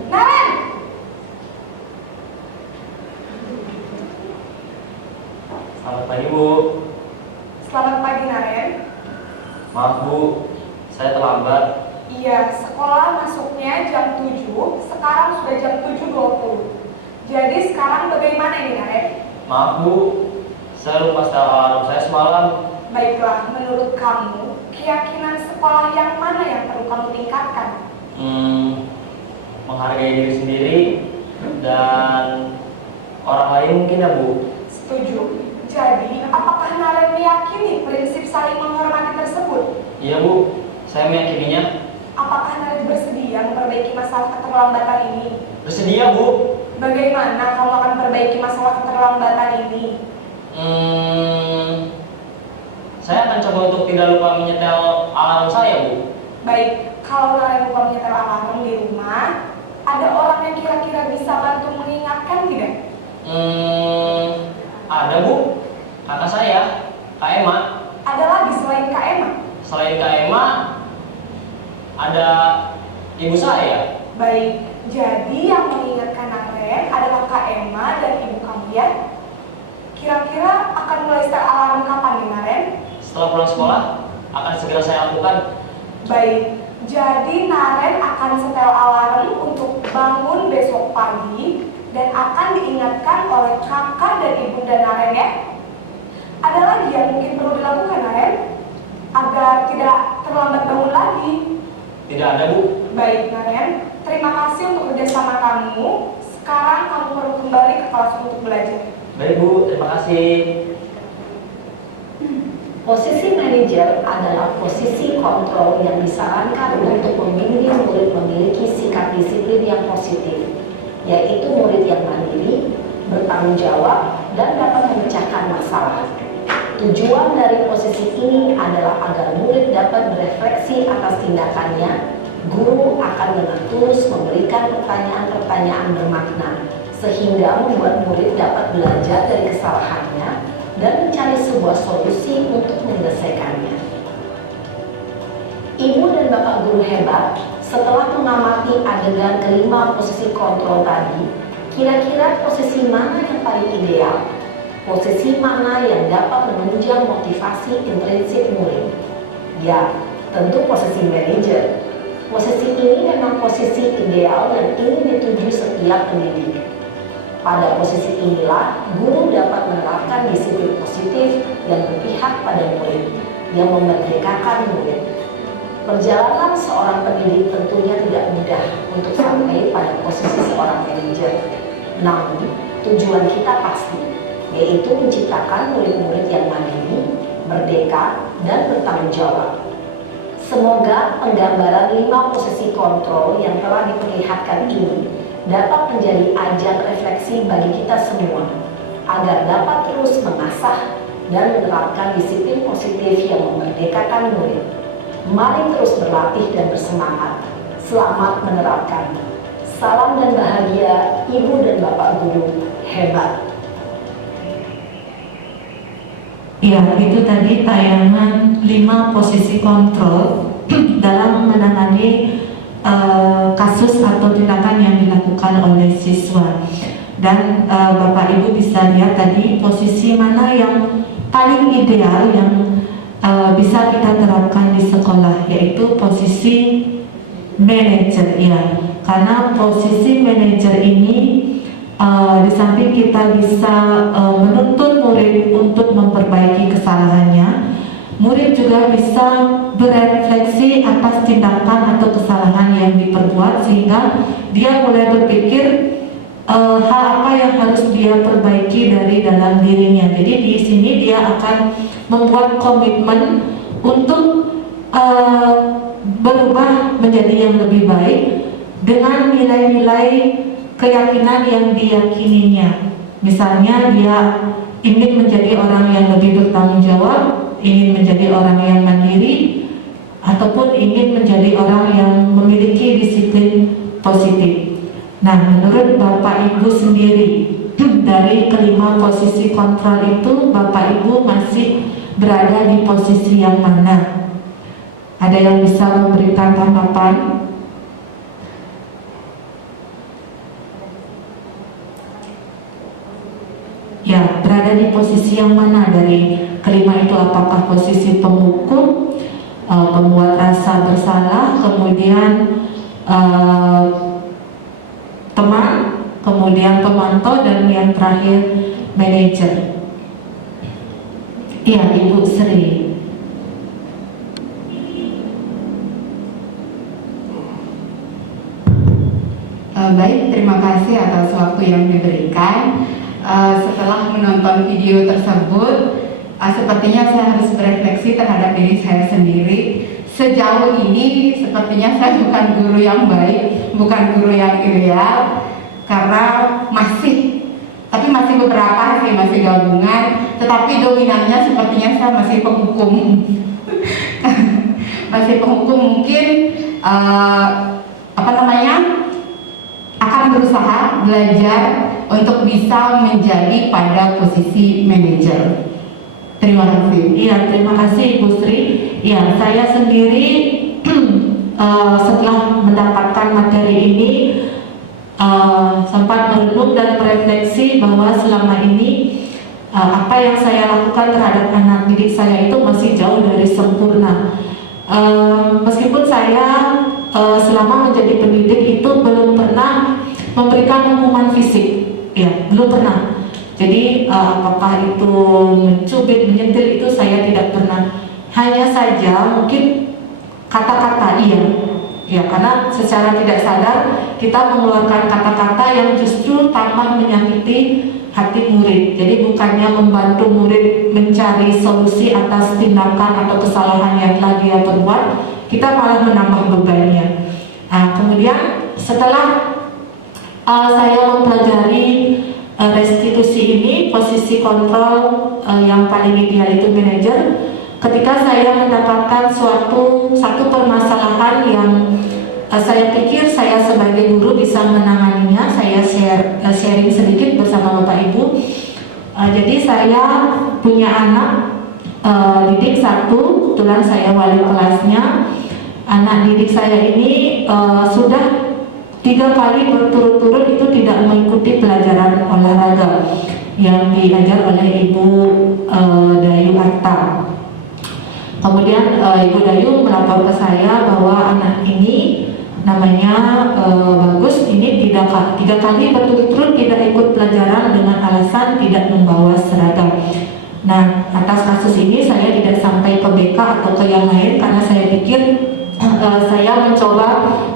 Naren! Selamat pagi Bu. Selamat pagi, Naren. Maaf Bu, saya terlambat. Iya, sekolah masuknya jam 7, sekarang sudah jam 7.20. Jadi sekarang bagaimana ini, Naren? Maaf Bu, saya lupa setel alarm saya semalam. Baiklah, menurut kamu, keyakinan sekolah yang mana yang perlu kamu tingkatkan? Menghargai diri sendiri dan orang lain mungkin ya Bu. Setuju. Jadi, apakah Naren meyakini prinsip saling menghormati tersebut? Iya Bu, saya meyakininya. Apakah Naren bersedia memperbaiki masalah keterlambatan ini? Bersedia Bu. Bagaimana kamu akan perbaiki masalah keterlambatan ini? Saya akan coba untuk tidak lupa menyetel alarm saya Bu. Baik, kalau Naren lupa menyetel alarm di rumah, ada orang yang kira-kira bisa bantu mengingatkan tidak? Ada Bu, kakak saya, Kak Emma. Ada lagi selain Kak Emma? Selain Kak Emma, ada ibu saya. Baik, jadi yang mengingatkan Naren adalah Kak Emma dan ibu kamu ya? Kira-kira akan mulai setel alarm kapan nih, Naren? Setelah pulang sekolah, akan segera saya lakukan. Baik, jadi Naren akan setel alarm untuk bangun besok pagi dan akan diingatkan oleh kakak dan ibunda Naren ya. Ada lagi yang mungkin perlu dilakukan, Naren, agar tidak terlambat bangun lagi? Tidak ada Bu. Baik, Naren, terima kasih untuk kerjasama kamu. Sekarang kamu perlu kembali ke kelas untuk belajar. Baik Bu, terima kasih. Posisi manajer adalah posisi kontrol yang disarankan untuk membimbing murid memiliki sikap disiplin yang positif, yaitu murid yang mandiri, bertanggung jawab, dan dapat memecahkan masalah. Tujuan dari posisi ini adalah agar murid dapat berefleksi atas tindakannya. Guru akan dengan tulus memberikan pertanyaan-pertanyaan bermakna, sehingga membuat murid dapat belajar dari kesalahannya dan mencari sebuah solusi untuk menyelesaikannya. Ibu dan Bapak guru hebat, setelah mengamati adegan kelima posisi kontrol tadi, kira-kira posisi mana yang paling ideal? Posisi mana yang dapat menunjang motivasi intrinsik murid? Ya, tentu posisi manajer. Posisi ini memang posisi ideal yang ingin dituju setiap pendidik. Pada posisi inilah, guru dapat menerapkan disiplin positif yang berpihak pada murid, yang memerdekakan murid. Perjalanan seorang pendidik tentunya tidak mudah untuk sampai pada posisi seorang manajer. Namun, tujuan kita pasti, yaitu menciptakan murid-murid yang mandiri, merdeka, dan bertanggung jawab. Semoga penggambaran 5 posisi kontrol yang telah diperlihatkan ini dapat menjadi ajang refleksi bagi kita semua, agar dapat terus mengasah dan menerapkan disiplin positif yang memerdekakan murid. Mari terus berlatih dan bersemangat. Selamat menerapkan. Salam dan bahagia, Ibu dan Bapak guru hebat. Ya, itu tadi tayangan 5 posisi kontrol dalam menangani kasus atau tindakan yang dilakukan oleh siswa. Dan Bapak Ibu bisa lihat tadi posisi mana yang paling ideal yang bisa kita terapkan di sekolah, yaitu posisi manajer, ya. Karena posisi manajer ini di samping kita bisa menuntun murid untuk memperbaiki kesalahannya, murid juga bisa berefleksi atas tindakan atau kesalahan yang diperbuat, sehingga dia mulai berpikir hal apa yang harus dia perbaiki dari dalam dirinya. Jadi di sini dia akan membuat komitmen untuk berubah menjadi yang lebih baik dengan nilai-nilai keyakinan yang diyakininya. Misalnya dia ingin menjadi orang yang lebih bertanggung jawab, ingin menjadi orang yang mandiri, ataupun ingin menjadi orang yang memiliki disiplin positif. Nah, menurut Bapak Ibu sendiri, dari kelima posisi kontrol itu, Bapak Ibu masih berada di posisi yang mana? Ada yang bisa memberikan tanggapan? Ya, berada di posisi yang mana dari kelima itu? Apakah posisi penghukum, pembuat rasa bersalah, kemudian teman, kemudian pemantau, dan yang terakhir manajer? Iya, Ibu Sri. Baik, terima kasih atas waktu yang diberikan. Setelah menonton video tersebut, sepertinya saya harus berefleksi terhadap diri saya sendiri. Sejauh ini sepertinya saya bukan guru yang baik, bukan guru yang ideal, karena masih beberapa sih, masih gabungan, tetapi dominannya sepertinya saya masih penghukum. Masih penghukum, mungkin akan berusaha belajar untuk bisa menjadi pada posisi manajer. Terima kasih. Iya, terima kasih Ibu Sri. Ya, saya sendiri setelah mendapatkan materi ini sempat merenung dan merefleksi bahwa selama ini apa yang saya lakukan terhadap anak didik saya itu masih jauh dari sempurna. Meskipun saya selama menjadi pendidik itu belum pernah memberikan hukuman fisik, ya, belum pernah. Jadi apakah itu mencubit, menyentil, itu saya tidak pernah. Hanya saja mungkin kata-kata, iya, ya, karena secara tidak sadar kita mengeluarkan kata-kata yang justru tampak menyakiti hati murid. Jadi bukannya membantu murid mencari solusi atas tindakan atau kesalahan yang telah dia perbuat, kita malah menambah bebannya. Nah, kemudian setelah saya mempelajari restitusi ini, posisi kontrol yang paling ideal itu manajer. Ketika saya mendapatkan satu permasalahan yang saya pikir saya sebagai guru bisa menanganinya, saya sharing sedikit bersama Bapak Ibu. Jadi saya punya anak didik satu, kebetulan saya wali kelasnya. Anak didik saya ini sudah 3 kali berturut-turut itu tidak mengikuti pelajaran olahraga yang diajar oleh Ibu Dayu Atta. Kemudian Ibu Dayu melapor ke saya bahwa anak ini namanya Bagus ini 3 kali berturut-turut tidak ikut pelajaran dengan alasan tidak membawa seragam. Nah, atas kasus ini saya tidak sampai ke BK atau ke yang lain karena saya pikir saya mencoba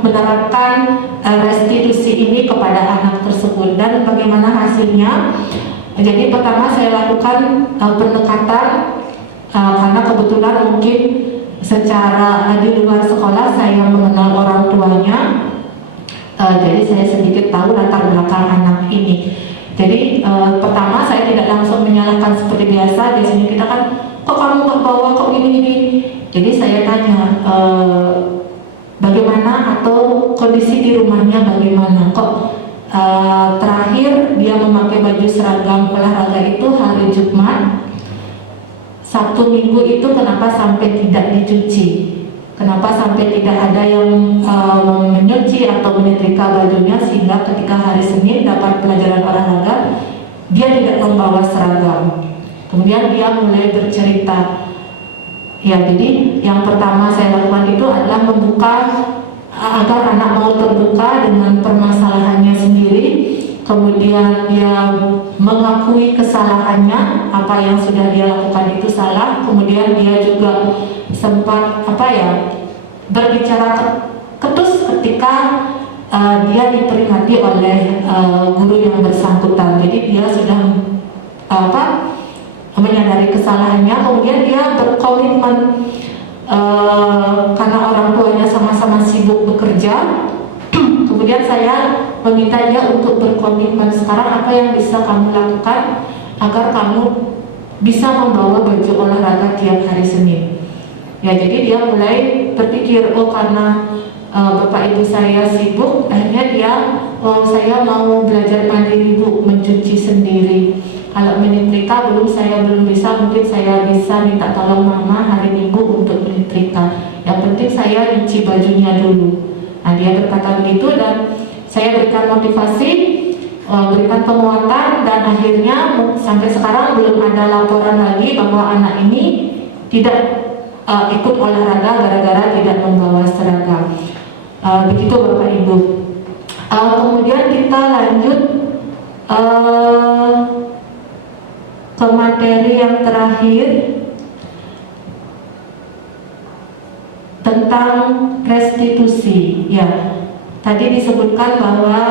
menerapkan restitusi ini kepada anak tersebut. Dan bagaimana hasilnya? Jadi pertama saya lakukan pendekatan karena kebetulan mungkin secara di luar sekolah saya mengenal orang tuanya, jadi saya sedikit tahu latar belakang anak ini. Jadi pertama saya tidak langsung menyalahkan seperti biasa. Biasanya kita kan, kok kamu nggak bawa, kok gini-gini. Jadi saya tanya bagaimana atau kondisi di rumahnya bagaimana. Kok terakhir dia memakai baju seragam olahraga itu hari Jumat. Sabtu Minggu itu kenapa sampai tidak dicuci? Kenapa sampai tidak ada yang menyuci atau menyetrika bajunya sehingga ketika hari Senin dapat pelajaran olahraga dia tidak membawa seragam. Kemudian dia mulai bercerita. Ya, jadi yang pertama saya lakukan itu adalah membuka agar anak mau terbuka dengan permasalahannya sendiri. Kemudian dia mengakui kesalahannya, apa yang sudah dia lakukan itu salah. Kemudian dia juga sempat berbicara ketus ketika dia diperingati oleh guru yang bersangkutan. Jadi dia sudah menyadari kesalahannya. Kemudian dia berkomitmen karena orang tuanya sama-sama sibuk bekerja. Kemudian saya meminta dia untuk berkomitmen, sekarang apa yang bisa kamu lakukan agar kamu bisa membawa baju olahraga tiap hari Senin. Ya, jadi dia mulai berpikir, karena bapak ibu saya sibuk, akhirnya dia, saya mau belajar mandiri Bu, mencuci sendiri. Kalau menyetrika saya belum bisa, mungkin saya bisa minta tolong mama hari Minggu untuk menyetrika. Yang penting saya nyuci bajunya dulu. Nah, dia berkata begitu dan saya berikan motivasi, berikan penguatan, dan akhirnya sampai sekarang belum ada laporan lagi bahwa anak ini tidak ikut olahraga gara-gara tidak membawa seragam. Begitu Bapak Ibu. Kemudian kita lanjut ke materi yang terakhir tentang restitusi. Ya, tadi disebutkan bahwa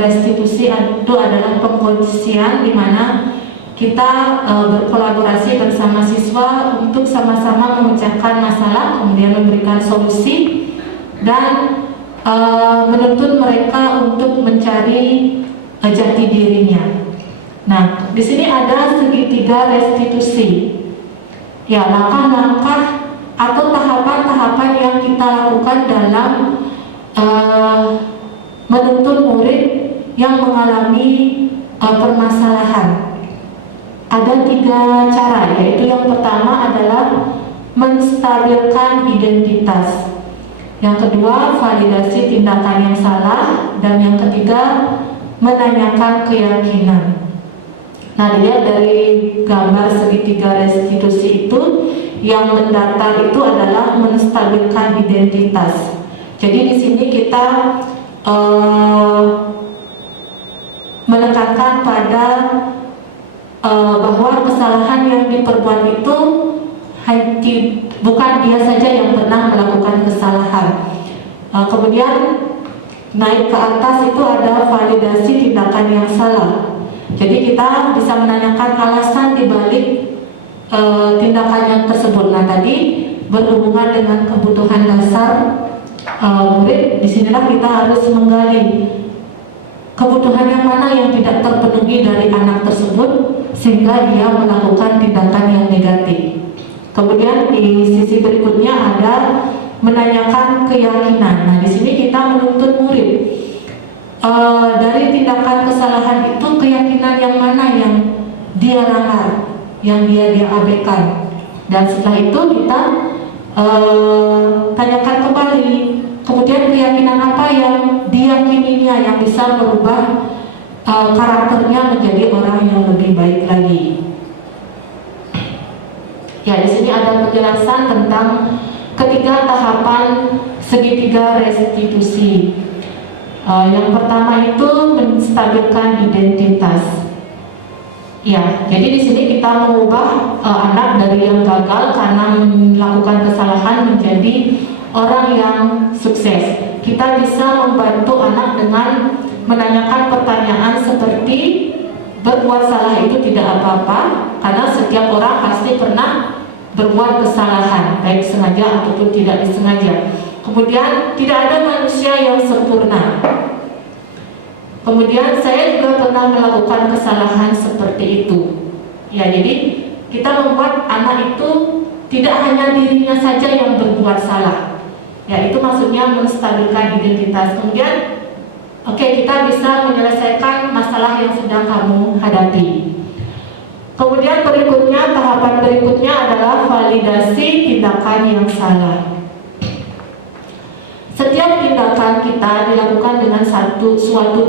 restitusi itu adalah pengkondisian di mana kita berkolaborasi bersama siswa untuk sama-sama memecahkan masalah, kemudian memberikan solusi dan menuntun mereka untuk mencari jati dirinya. Nah, di sini ada segitiga restitusi. Ya, langkah-langkah atau tahapan-tahapan yang kita lakukan dalam menuntun murid yang mengalami permasalahan. Ada 3 cara, yaitu yang pertama adalah menstabilkan identitas, yang kedua validasi tindakan yang salah, dan yang ketiga menanyakan keyakinan. Nah, dilihat dari gambar segitiga restitusi itu, yang mendatar itu adalah menstabilkan identitas. Jadi di sini kita menekankan pada bahwa kesalahan yang diperbuat itu bukan dia saja yang pernah melakukan kesalahan. Kemudian naik ke atas itu ada validasi tindakan yang salah. Jadi kita bisa menanyakan alasan dibalik tindakannya tersebut. Nah tadi berhubungan dengan kebutuhan dasar murid, disinilah kita harus menggali kebutuhan yang mana yang tidak terpenuhi dari anak tersebut sehingga dia melakukan tindakan yang negatif. Kemudian di sisi berikutnya ada menanyakan keyakinan. Nah di sini kita menuntut murid dari tindakan kesalahan itu keyakinan yang mana yang dia langgar, yang dia abaikan. Dan setelah itu kita tanyakan kembali, kemudian keyakinan apa yang diyakininya yang bisa merubah karakternya menjadi orang yang lebih baik lagi. Ya, di sini ada penjelasan tentang ketiga tahapan segitiga restitusi. Yang pertama itu menstabilkan identitas. Ya, jadi di sini kita mengubah anak dari yang gagal karena melakukan kesalahan menjadi orang yang sukses. Kita bisa membantu anak dengan menanyakan pertanyaan seperti berbuat salah itu tidak apa-apa, karena setiap orang pasti pernah berbuat kesalahan, baik sengaja ataupun tidak disengaja. Kemudian tidak ada manusia yang sempurna. Kemudian saya juga pernah melakukan kesalahan seperti itu. Ya, jadi kita membuat anak itu tidak hanya dirinya saja yang berbuat salah. Ya, itu maksudnya menstabilkan identitas. Kemudian, kita bisa menyelesaikan masalah yang sedang kamu hadapi. Kemudian berikutnya, tahapan berikutnya adalah validasi tindakan yang salah. Setiap tindakan kita dilakukan dengan suatu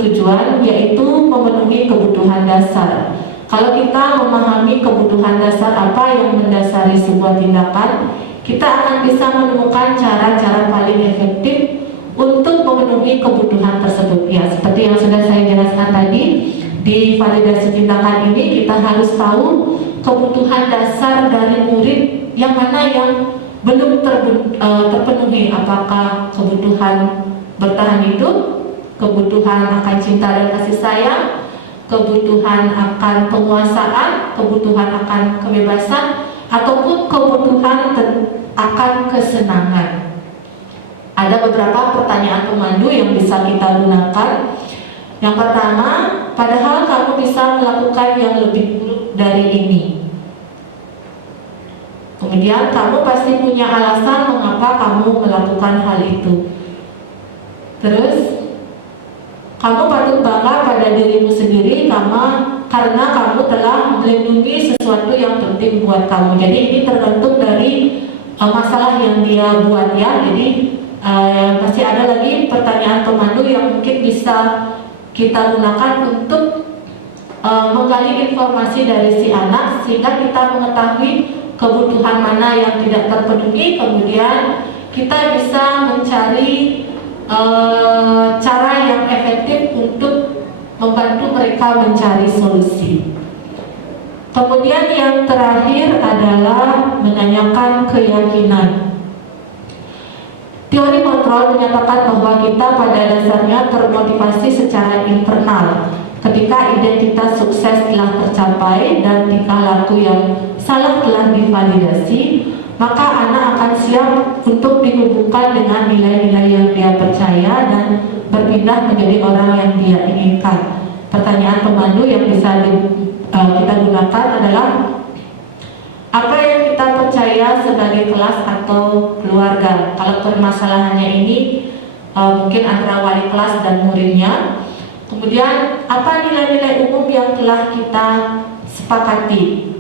tujuan, yaitu memenuhi kebutuhan dasar. Kalau kita memahami kebutuhan dasar apa yang mendasari sebuah tindakan, kita akan bisa menemukan cara-cara paling efektif untuk memenuhi kebutuhan tersebut. Ya, seperti yang sudah saya jelaskan tadi, di validasi tindakan ini kita harus tahu kebutuhan dasar dari murid yang mana yang belum terpenuhi. Apakah kebutuhan bertahan hidup, kebutuhan akan cinta dan kasih sayang, kebutuhan akan penguasaan, kebutuhan akan kebebasan, ataupun kebutuhan akan kesenangan. Ada beberapa pertanyaan pemandu yang bisa kita gunakan. Yang pertama, padahal kamu bisa melakukan yang lebih buruk dari ini. Kemudian kamu pasti punya alasan mengapa kamu melakukan hal itu. Terus, kamu patut bangga pada dirimu sendiri karena kamu telah melindungi sesuatu yang penting buat kamu. Jadi ini tergantung dari masalah yang dia buat ya. Jadi masih ada lagi pertanyaan pemandu yang mungkin bisa kita gunakan untuk menggali informasi dari si anak sehingga kita mengetahui kebutuhan mana yang tidak terpenuhi. Kemudian kita bisa mencari cara yang efektif untuk membantu mereka mencari solusi. Kemudian yang terakhir adalah menanyakan keyakinan. Teori kontrol menyatakan bahwa kita pada dasarnya termotivasi secara internal ketika identitas sukses telah tercapai dan tingkah laku yang salah telah divalidasi, maka anak akan siap untuk dihubungkan dengan nilai-nilai yang dia percaya dan berpindah menjadi orang yang dia inginkan. Pertanyaan pemandu yang bisa kita gunakan adalah apa yang kita percaya sebagai kelas atau keluarga. Kalau permasalahannya ini mungkin antara wali kelas dan muridnya. Kemudian apa nilai-nilai umum yang telah kita sepakati.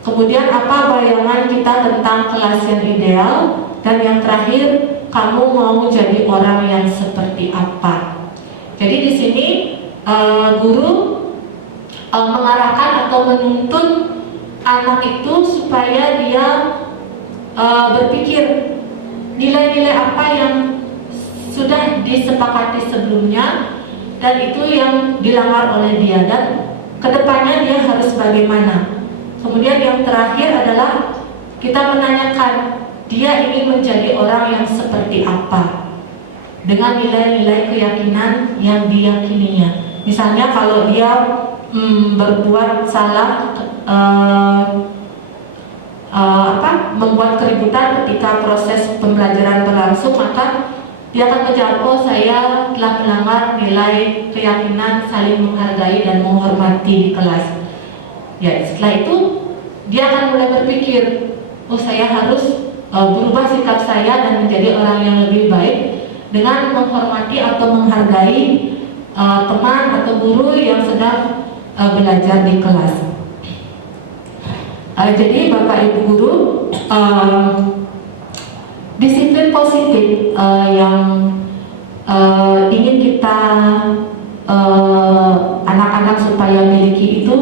Kemudian apa bayangan kita tentang kelas yang ideal. Dan yang terakhir, kamu mau jadi orang yang seperti apa. Jadi di sini guru mengarahkan atau menuntun anak itu supaya dia berpikir nilai-nilai apa yang sudah disepakati sebelumnya dan itu yang dilanggar oleh dia, dan kedepannya dia harus bagaimana. Kemudian yang terakhir adalah kita menanyakan dia ingin menjadi orang yang seperti apa dengan nilai-nilai keyakinan yang diyakininya. Misalnya kalau dia berbuat salah, membuat keributan ketika proses pembelajaran berlangsung, maka dia akan menjawab, oh saya telah melanggar nilai keyakinan saling menghargai dan menghormati di kelas. Ya, setelah itu dia akan mulai berpikir, oh saya harus berubah sikap saya dan menjadi orang yang lebih baik dengan menghormati atau menghargai teman atau guru yang sedang belajar di kelas. Jadi Bapak Ibu Guru, disiplin positif yang ingin kita anak-anak supaya miliki itu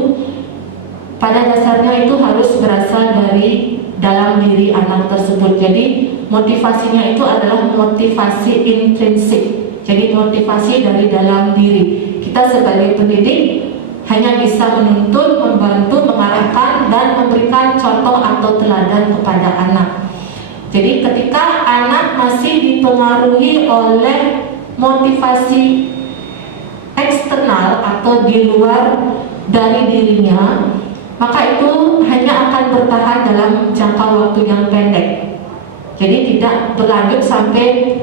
pada dasarnya itu harus berasal dari dalam diri anak tersebut. Jadi motivasinya itu adalah motivasi intrinsik, jadi motivasi dari dalam diri. Kita sebagai pendidik hanya bisa menuntun, membantu, mengarahkan, dan memberikan contoh atau teladan kepada anak. Jadi ketika anak masih dipengaruhi oleh motivasi eksternal atau di luar dari dirinya, maka itu hanya akan bertahan dalam jangka waktu yang pendek. Jadi tidak berlanjut sampai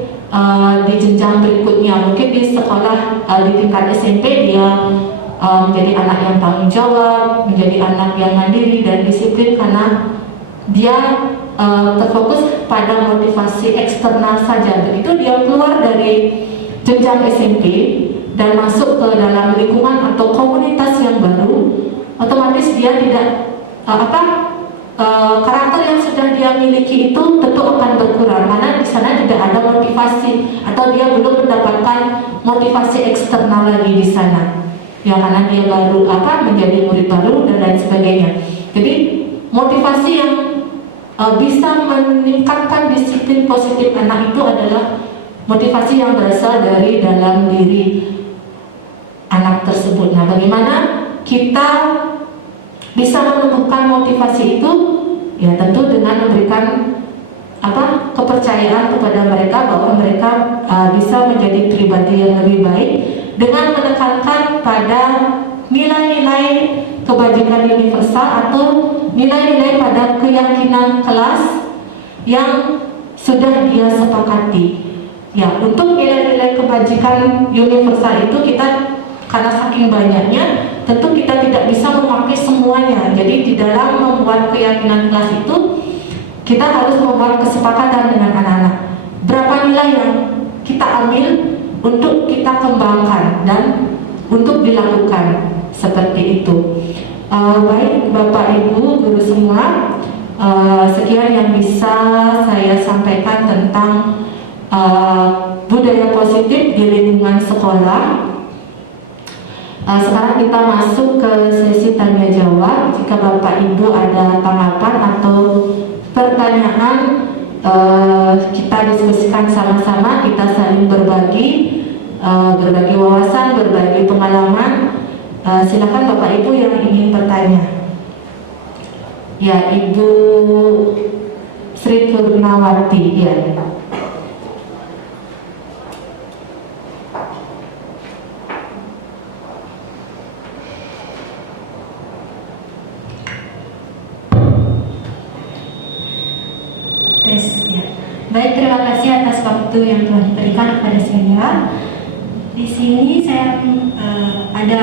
di jenjang berikutnya. Mungkin di sekolah di tingkat SMP dia menjadi anak yang tanggung jawab, menjadi anak yang mandiri dan disiplin karena dia terfokus pada motivasi eksternal saja. Begitu dia keluar dari jenjang SMP dan masuk ke dalam lingkungan atau komunitas yang baru, otomatis dia tidak karakter yang sudah dia miliki itu tentu akan berkurang karena di sana tidak ada motivasi atau dia belum mendapatkan motivasi eksternal lagi di sana. Ya karena dia baru menjadi murid baru dan lain sebagainya. Jadi motivasi yang bisa meningkatkan disiplin positif anak itu adalah motivasi yang berasal dari dalam diri anak tersebut. Nah, bagaimana kita bisa menumbuhkan motivasi itu? Ya tentu dengan memberikan kepercayaan kepada mereka bahwa mereka bisa menjadi pribadi yang lebih baik dengan menekankan pada nilai-nilai kebajikan universal atau nilai-nilai pada keyakinan kelas yang sudah dia sepakati. Ya, untuk nilai-nilai kebajikan universal itu kita karena saking banyaknya, tentu kita tidak bisa memakai semuanya. Jadi di dalam membuat keyakinan kelas itu, kita harus membuat kesepakatan dengan anak-anak. Berapa nilai yang kita ambil untuk kita kembangkan dan untuk dilakukan seperti itu. Baik Bapak Ibu Guru semua, sekian yang bisa saya sampaikan tentang budaya positif di lingkungan sekolah. Sekarang kita masuk ke sesi tanya jawab. Jika Bapak Ibu ada tanggapan atau pertanyaan, kita diskusikan sama-sama, kita saling berbagi wawasan, berbagi pengalaman. Silakan Bapak Ibu yang ingin bertanya. Ya, Ibu Sri Purnawati, ya. Baik, terima kasih atas waktu yang telah diberikan kepada saya. Di sini saya ada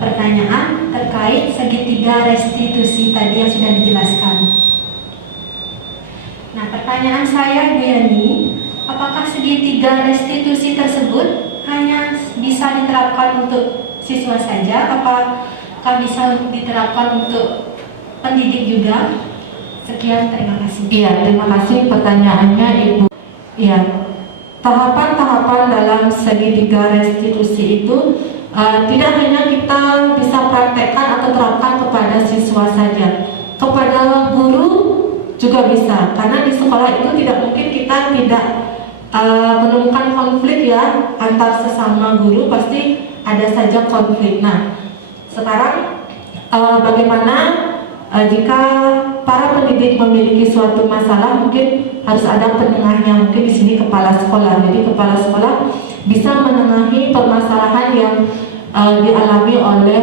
pertanyaan terkait segitiga restitusi tadi yang sudah dijelaskan. Nah, pertanyaan saya, Bu Yani, apakah segitiga restitusi tersebut hanya bisa diterapkan untuk siswa saja? Apakah bisa diterapkan untuk pendidik juga? Sekian, terima kasih. Iya, terima kasih pertanyaannya Ibu. Iya, tahapan-tahapan dalam segitiga restitusi itu tidak hanya kita bisa praktekkan atau terapkan kepada siswa saja, kepada guru juga bisa. Karena di sekolah itu tidak mungkin kita tidak menemukan konflik ya antar sesama guru, pasti ada saja konflik. Nah, sekarang bagaimana jika para pendidik memiliki suatu masalah, mungkin harus ada penengahnya. Mungkin di sini kepala sekolah. Jadi kepala sekolah bisa menengahi permasalahan yang dialami oleh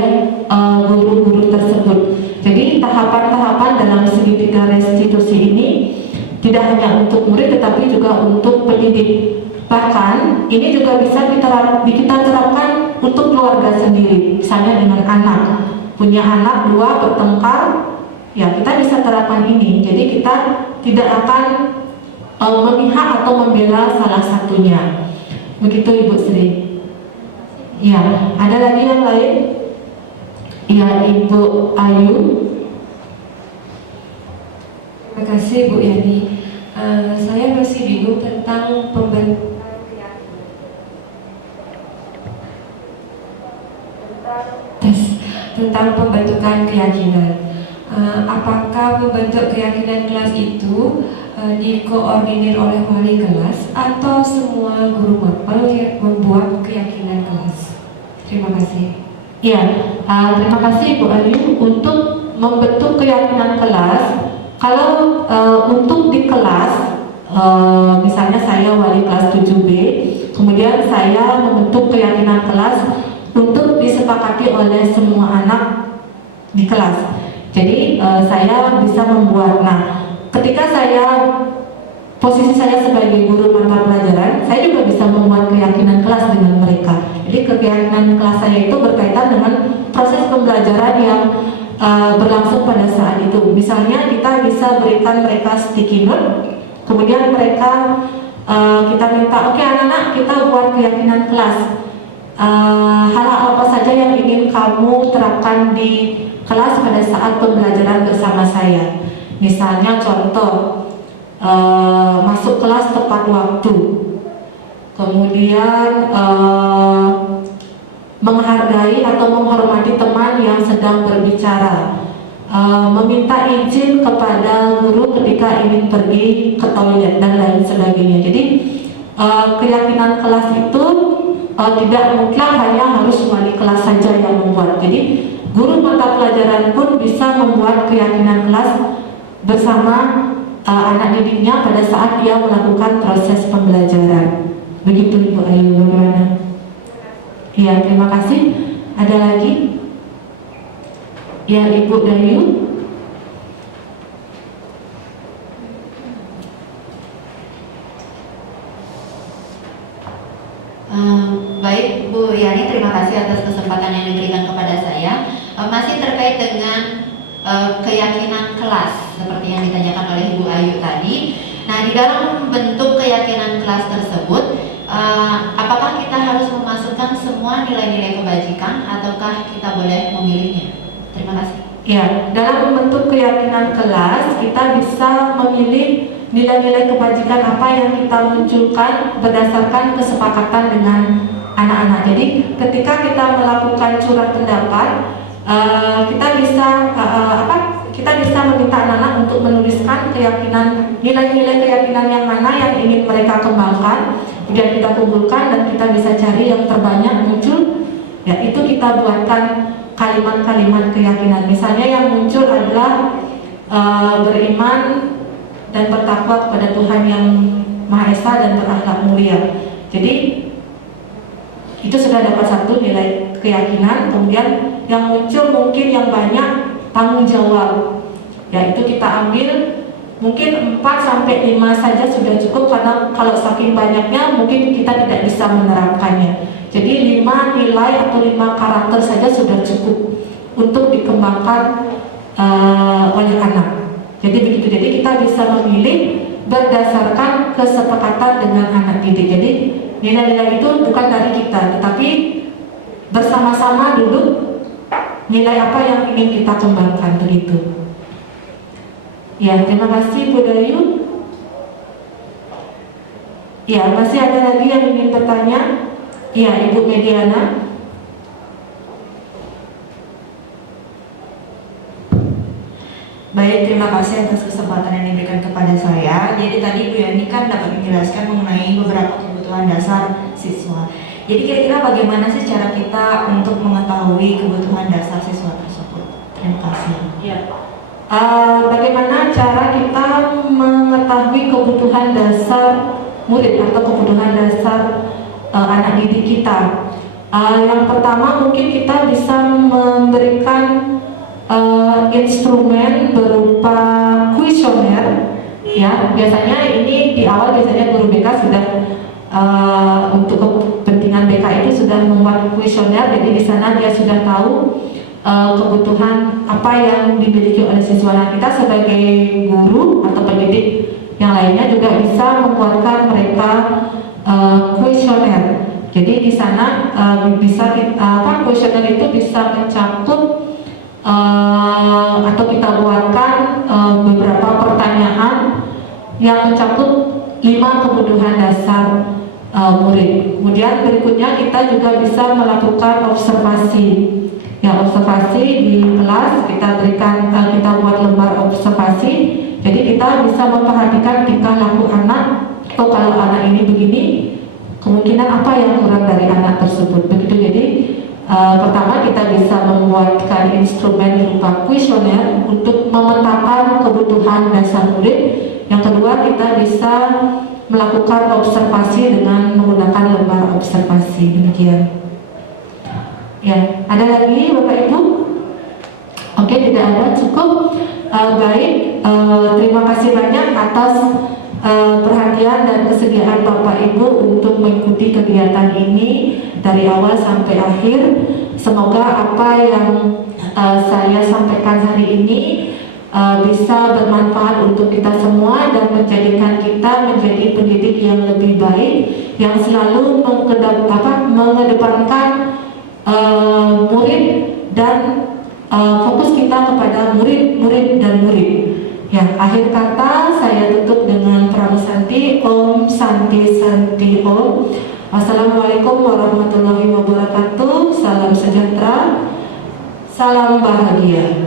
guru-guru tersebut. Jadi tahapan-tahapan dalam segitiga restitusi ini tidak hanya untuk murid tetapi juga untuk pendidik. Bahkan ini juga bisa kita terapkan untuk keluarga sendiri. Misalnya dengan anak, punya anak dua bertengkar, ya kita bisa terapkan ini. Jadi kita tidak akan memihak atau membela salah satunya. Begitu Ibu Sri. Ya, ada lagi yang lain? Ya, Ibu Ayu. Terima kasih Bu Yani. Saya masih bingung tentang pembentukan keyakinan. Apakah membentuk keyakinan kelas itu dikoordinir oleh wali kelas atau semua guru mapel yang membuat keyakinan kelas? Terima kasih. Ya, terima kasih Bu Ayu. Untuk membentuk keyakinan kelas, kalau untuk di kelas, misalnya saya wali kelas 7B, kemudian saya membentuk keyakinan kelas untuk disepakati oleh semua anak di kelas. Jadi saya bisa membuat. Nah, ketika posisi saya sebagai guru mata pelajaran, saya juga bisa membuat keyakinan kelas dengan mereka. Jadi keyakinan kelas saya itu berkaitan dengan proses pembelajaran yang berlangsung pada saat itu. Misalnya kita bisa berikan mereka sticky note, kemudian mereka kita minta, oke anak-anak kita buat keyakinan kelas. Hal-hal apa saja yang ingin kamu terapkan di kelas pada saat pembelajaran bersama saya. Misalnya contoh, masuk kelas tepat waktu, kemudian menghargai atau menghormati teman yang sedang berbicara, meminta izin kepada guru ketika ingin pergi ke toilet dan lain sebagainya. Jadi keyakinan kelas itu tidak mutlak hanya harus wali kelas saja yang membuat. Jadi guru mata pelajaran pun bisa membuat keyakinan kelas bersama anak didiknya pada saat dia melakukan proses pembelajaran. Begitu Ibu Ayu, bagaimana? Ya, terima kasih. Ada lagi? Ya, Ibu Dayu. Baik Bu Yani, terima kasih atas kesempatan yang diberikan kepada saya. Masih terkait dengan keyakinan kelas seperti yang ditanyakan oleh Ibu Ayu tadi. Nah, di dalam bentuk keyakinan kelas tersebut, apakah kita harus memasukkan semua nilai-nilai kebajikan ataukah kita boleh memilihnya? Terima kasih. Ya, dalam bentuk keyakinan kelas kita bisa memilih nilai-nilai kebajikan apa yang kita munculkan berdasarkan kesepakatan dengan anak-anak. Jadi ketika kita melakukan curah pendapat, kita bisa meminta anak-anak untuk menuliskan keyakinan, nilai-nilai keyakinan yang mana yang ingin mereka kembangkan, kemudian kita kumpulkan dan kita bisa cari yang terbanyak muncul. Ya, itu kita buatkan kalimat-kalimat keyakinan. Misalnya yang muncul adalah beriman dan bertakwa kepada Tuhan yang Maha Esa dan berakhlak mulia. Jadi itu sudah dapat satu nilai keyakinan. Kemudian yang muncul mungkin yang banyak tanggung jawab. Ya, itu kita ambil mungkin 4 sampai 5 saja sudah cukup, karena kalau saking banyaknya mungkin kita tidak bisa menerapkannya. Jadi 5 nilai atau 5 karakter saja sudah cukup untuk dikembangkan oleh anak. Jadi begitu. Jadi kita bisa memilih berdasarkan kesepakatan dengan anak didik. Jadi nilai-nilai itu bukan dari kita, tetapi bersama-sama duduk nilai apa yang ingin kita kembangkan, begitu. Ya, terima kasih Bu Dayu. Ya, masih ada lagi yang ingin bertanya? Ya, Ibu Mediana. Baik, terima kasih atas kesempatan yang diberikan kepada saya. Jadi tadi Bu Yani kan dapat menjelaskan mengenai beberapa kebutuhan dasar siswa. Jadi kira-kira bagaimana sih cara kita untuk mengetahui kebutuhan dasar siswa tersebut? Terima kasih. Ya. Bagaimana cara kita mengetahui kebutuhan dasar murid atau kebutuhan dasar anak didik kita? Yang pertama mungkin kita bisa memberikan instrumen berupa kuesioner. Ya, biasanya ini di awal biasanya guru BK sudah untuk kepentingan BK itu sudah membuat kuesioner. Jadi di sana dia sudah tahu kebutuhan apa yang dimiliki oleh siswa. Nah, kita sebagai guru atau pendidik yang lainnya juga bisa membuatkan mereka kuesioner. Jadi di sana bisa kuesioner itu bisa mencakup atau kita buatkan beberapa pertanyaan yang mencakup 5 kebutuhan dasar murid. Kemudian berikutnya kita juga bisa melakukan observasi. Ya, observasi di kelas kita berikan, kita buat lembar observasi. Jadi kita bisa memperhatikan tingkah laku anak. Oh, kalau anak ini begini, kemungkinan apa yang kurang dari anak tersebut. Begitu. Jadi pertama kita bisa membuatkan instrumen berupa kuesioner untuk memetakan kebutuhan dasar murid. Yang kedua, kita bisa melakukan observasi dengan menggunakan lembar observasi. Demikian. Ya, ada lagi Bapak Ibu? Oke, tidak ada, cukup. Baik, terima kasih banyak atas perhatian dan kesediaan Bapak Ibu untuk mengikuti kegiatan ini dari awal sampai akhir. Semoga apa yang saya sampaikan hari ini bisa bermanfaat untuk kita semua dan menjadikan kita menjadi pendidik yang lebih baik, yang selalu mengedepankan murid dan fokus kita kepada murid dan murid. Ya, akhir kata saya tutup dengan Pramusanti. Om Santi Santi Om. Wassalamualaikum warahmatullahi wabarakatuh. Salam sejahtera, salam bahagia.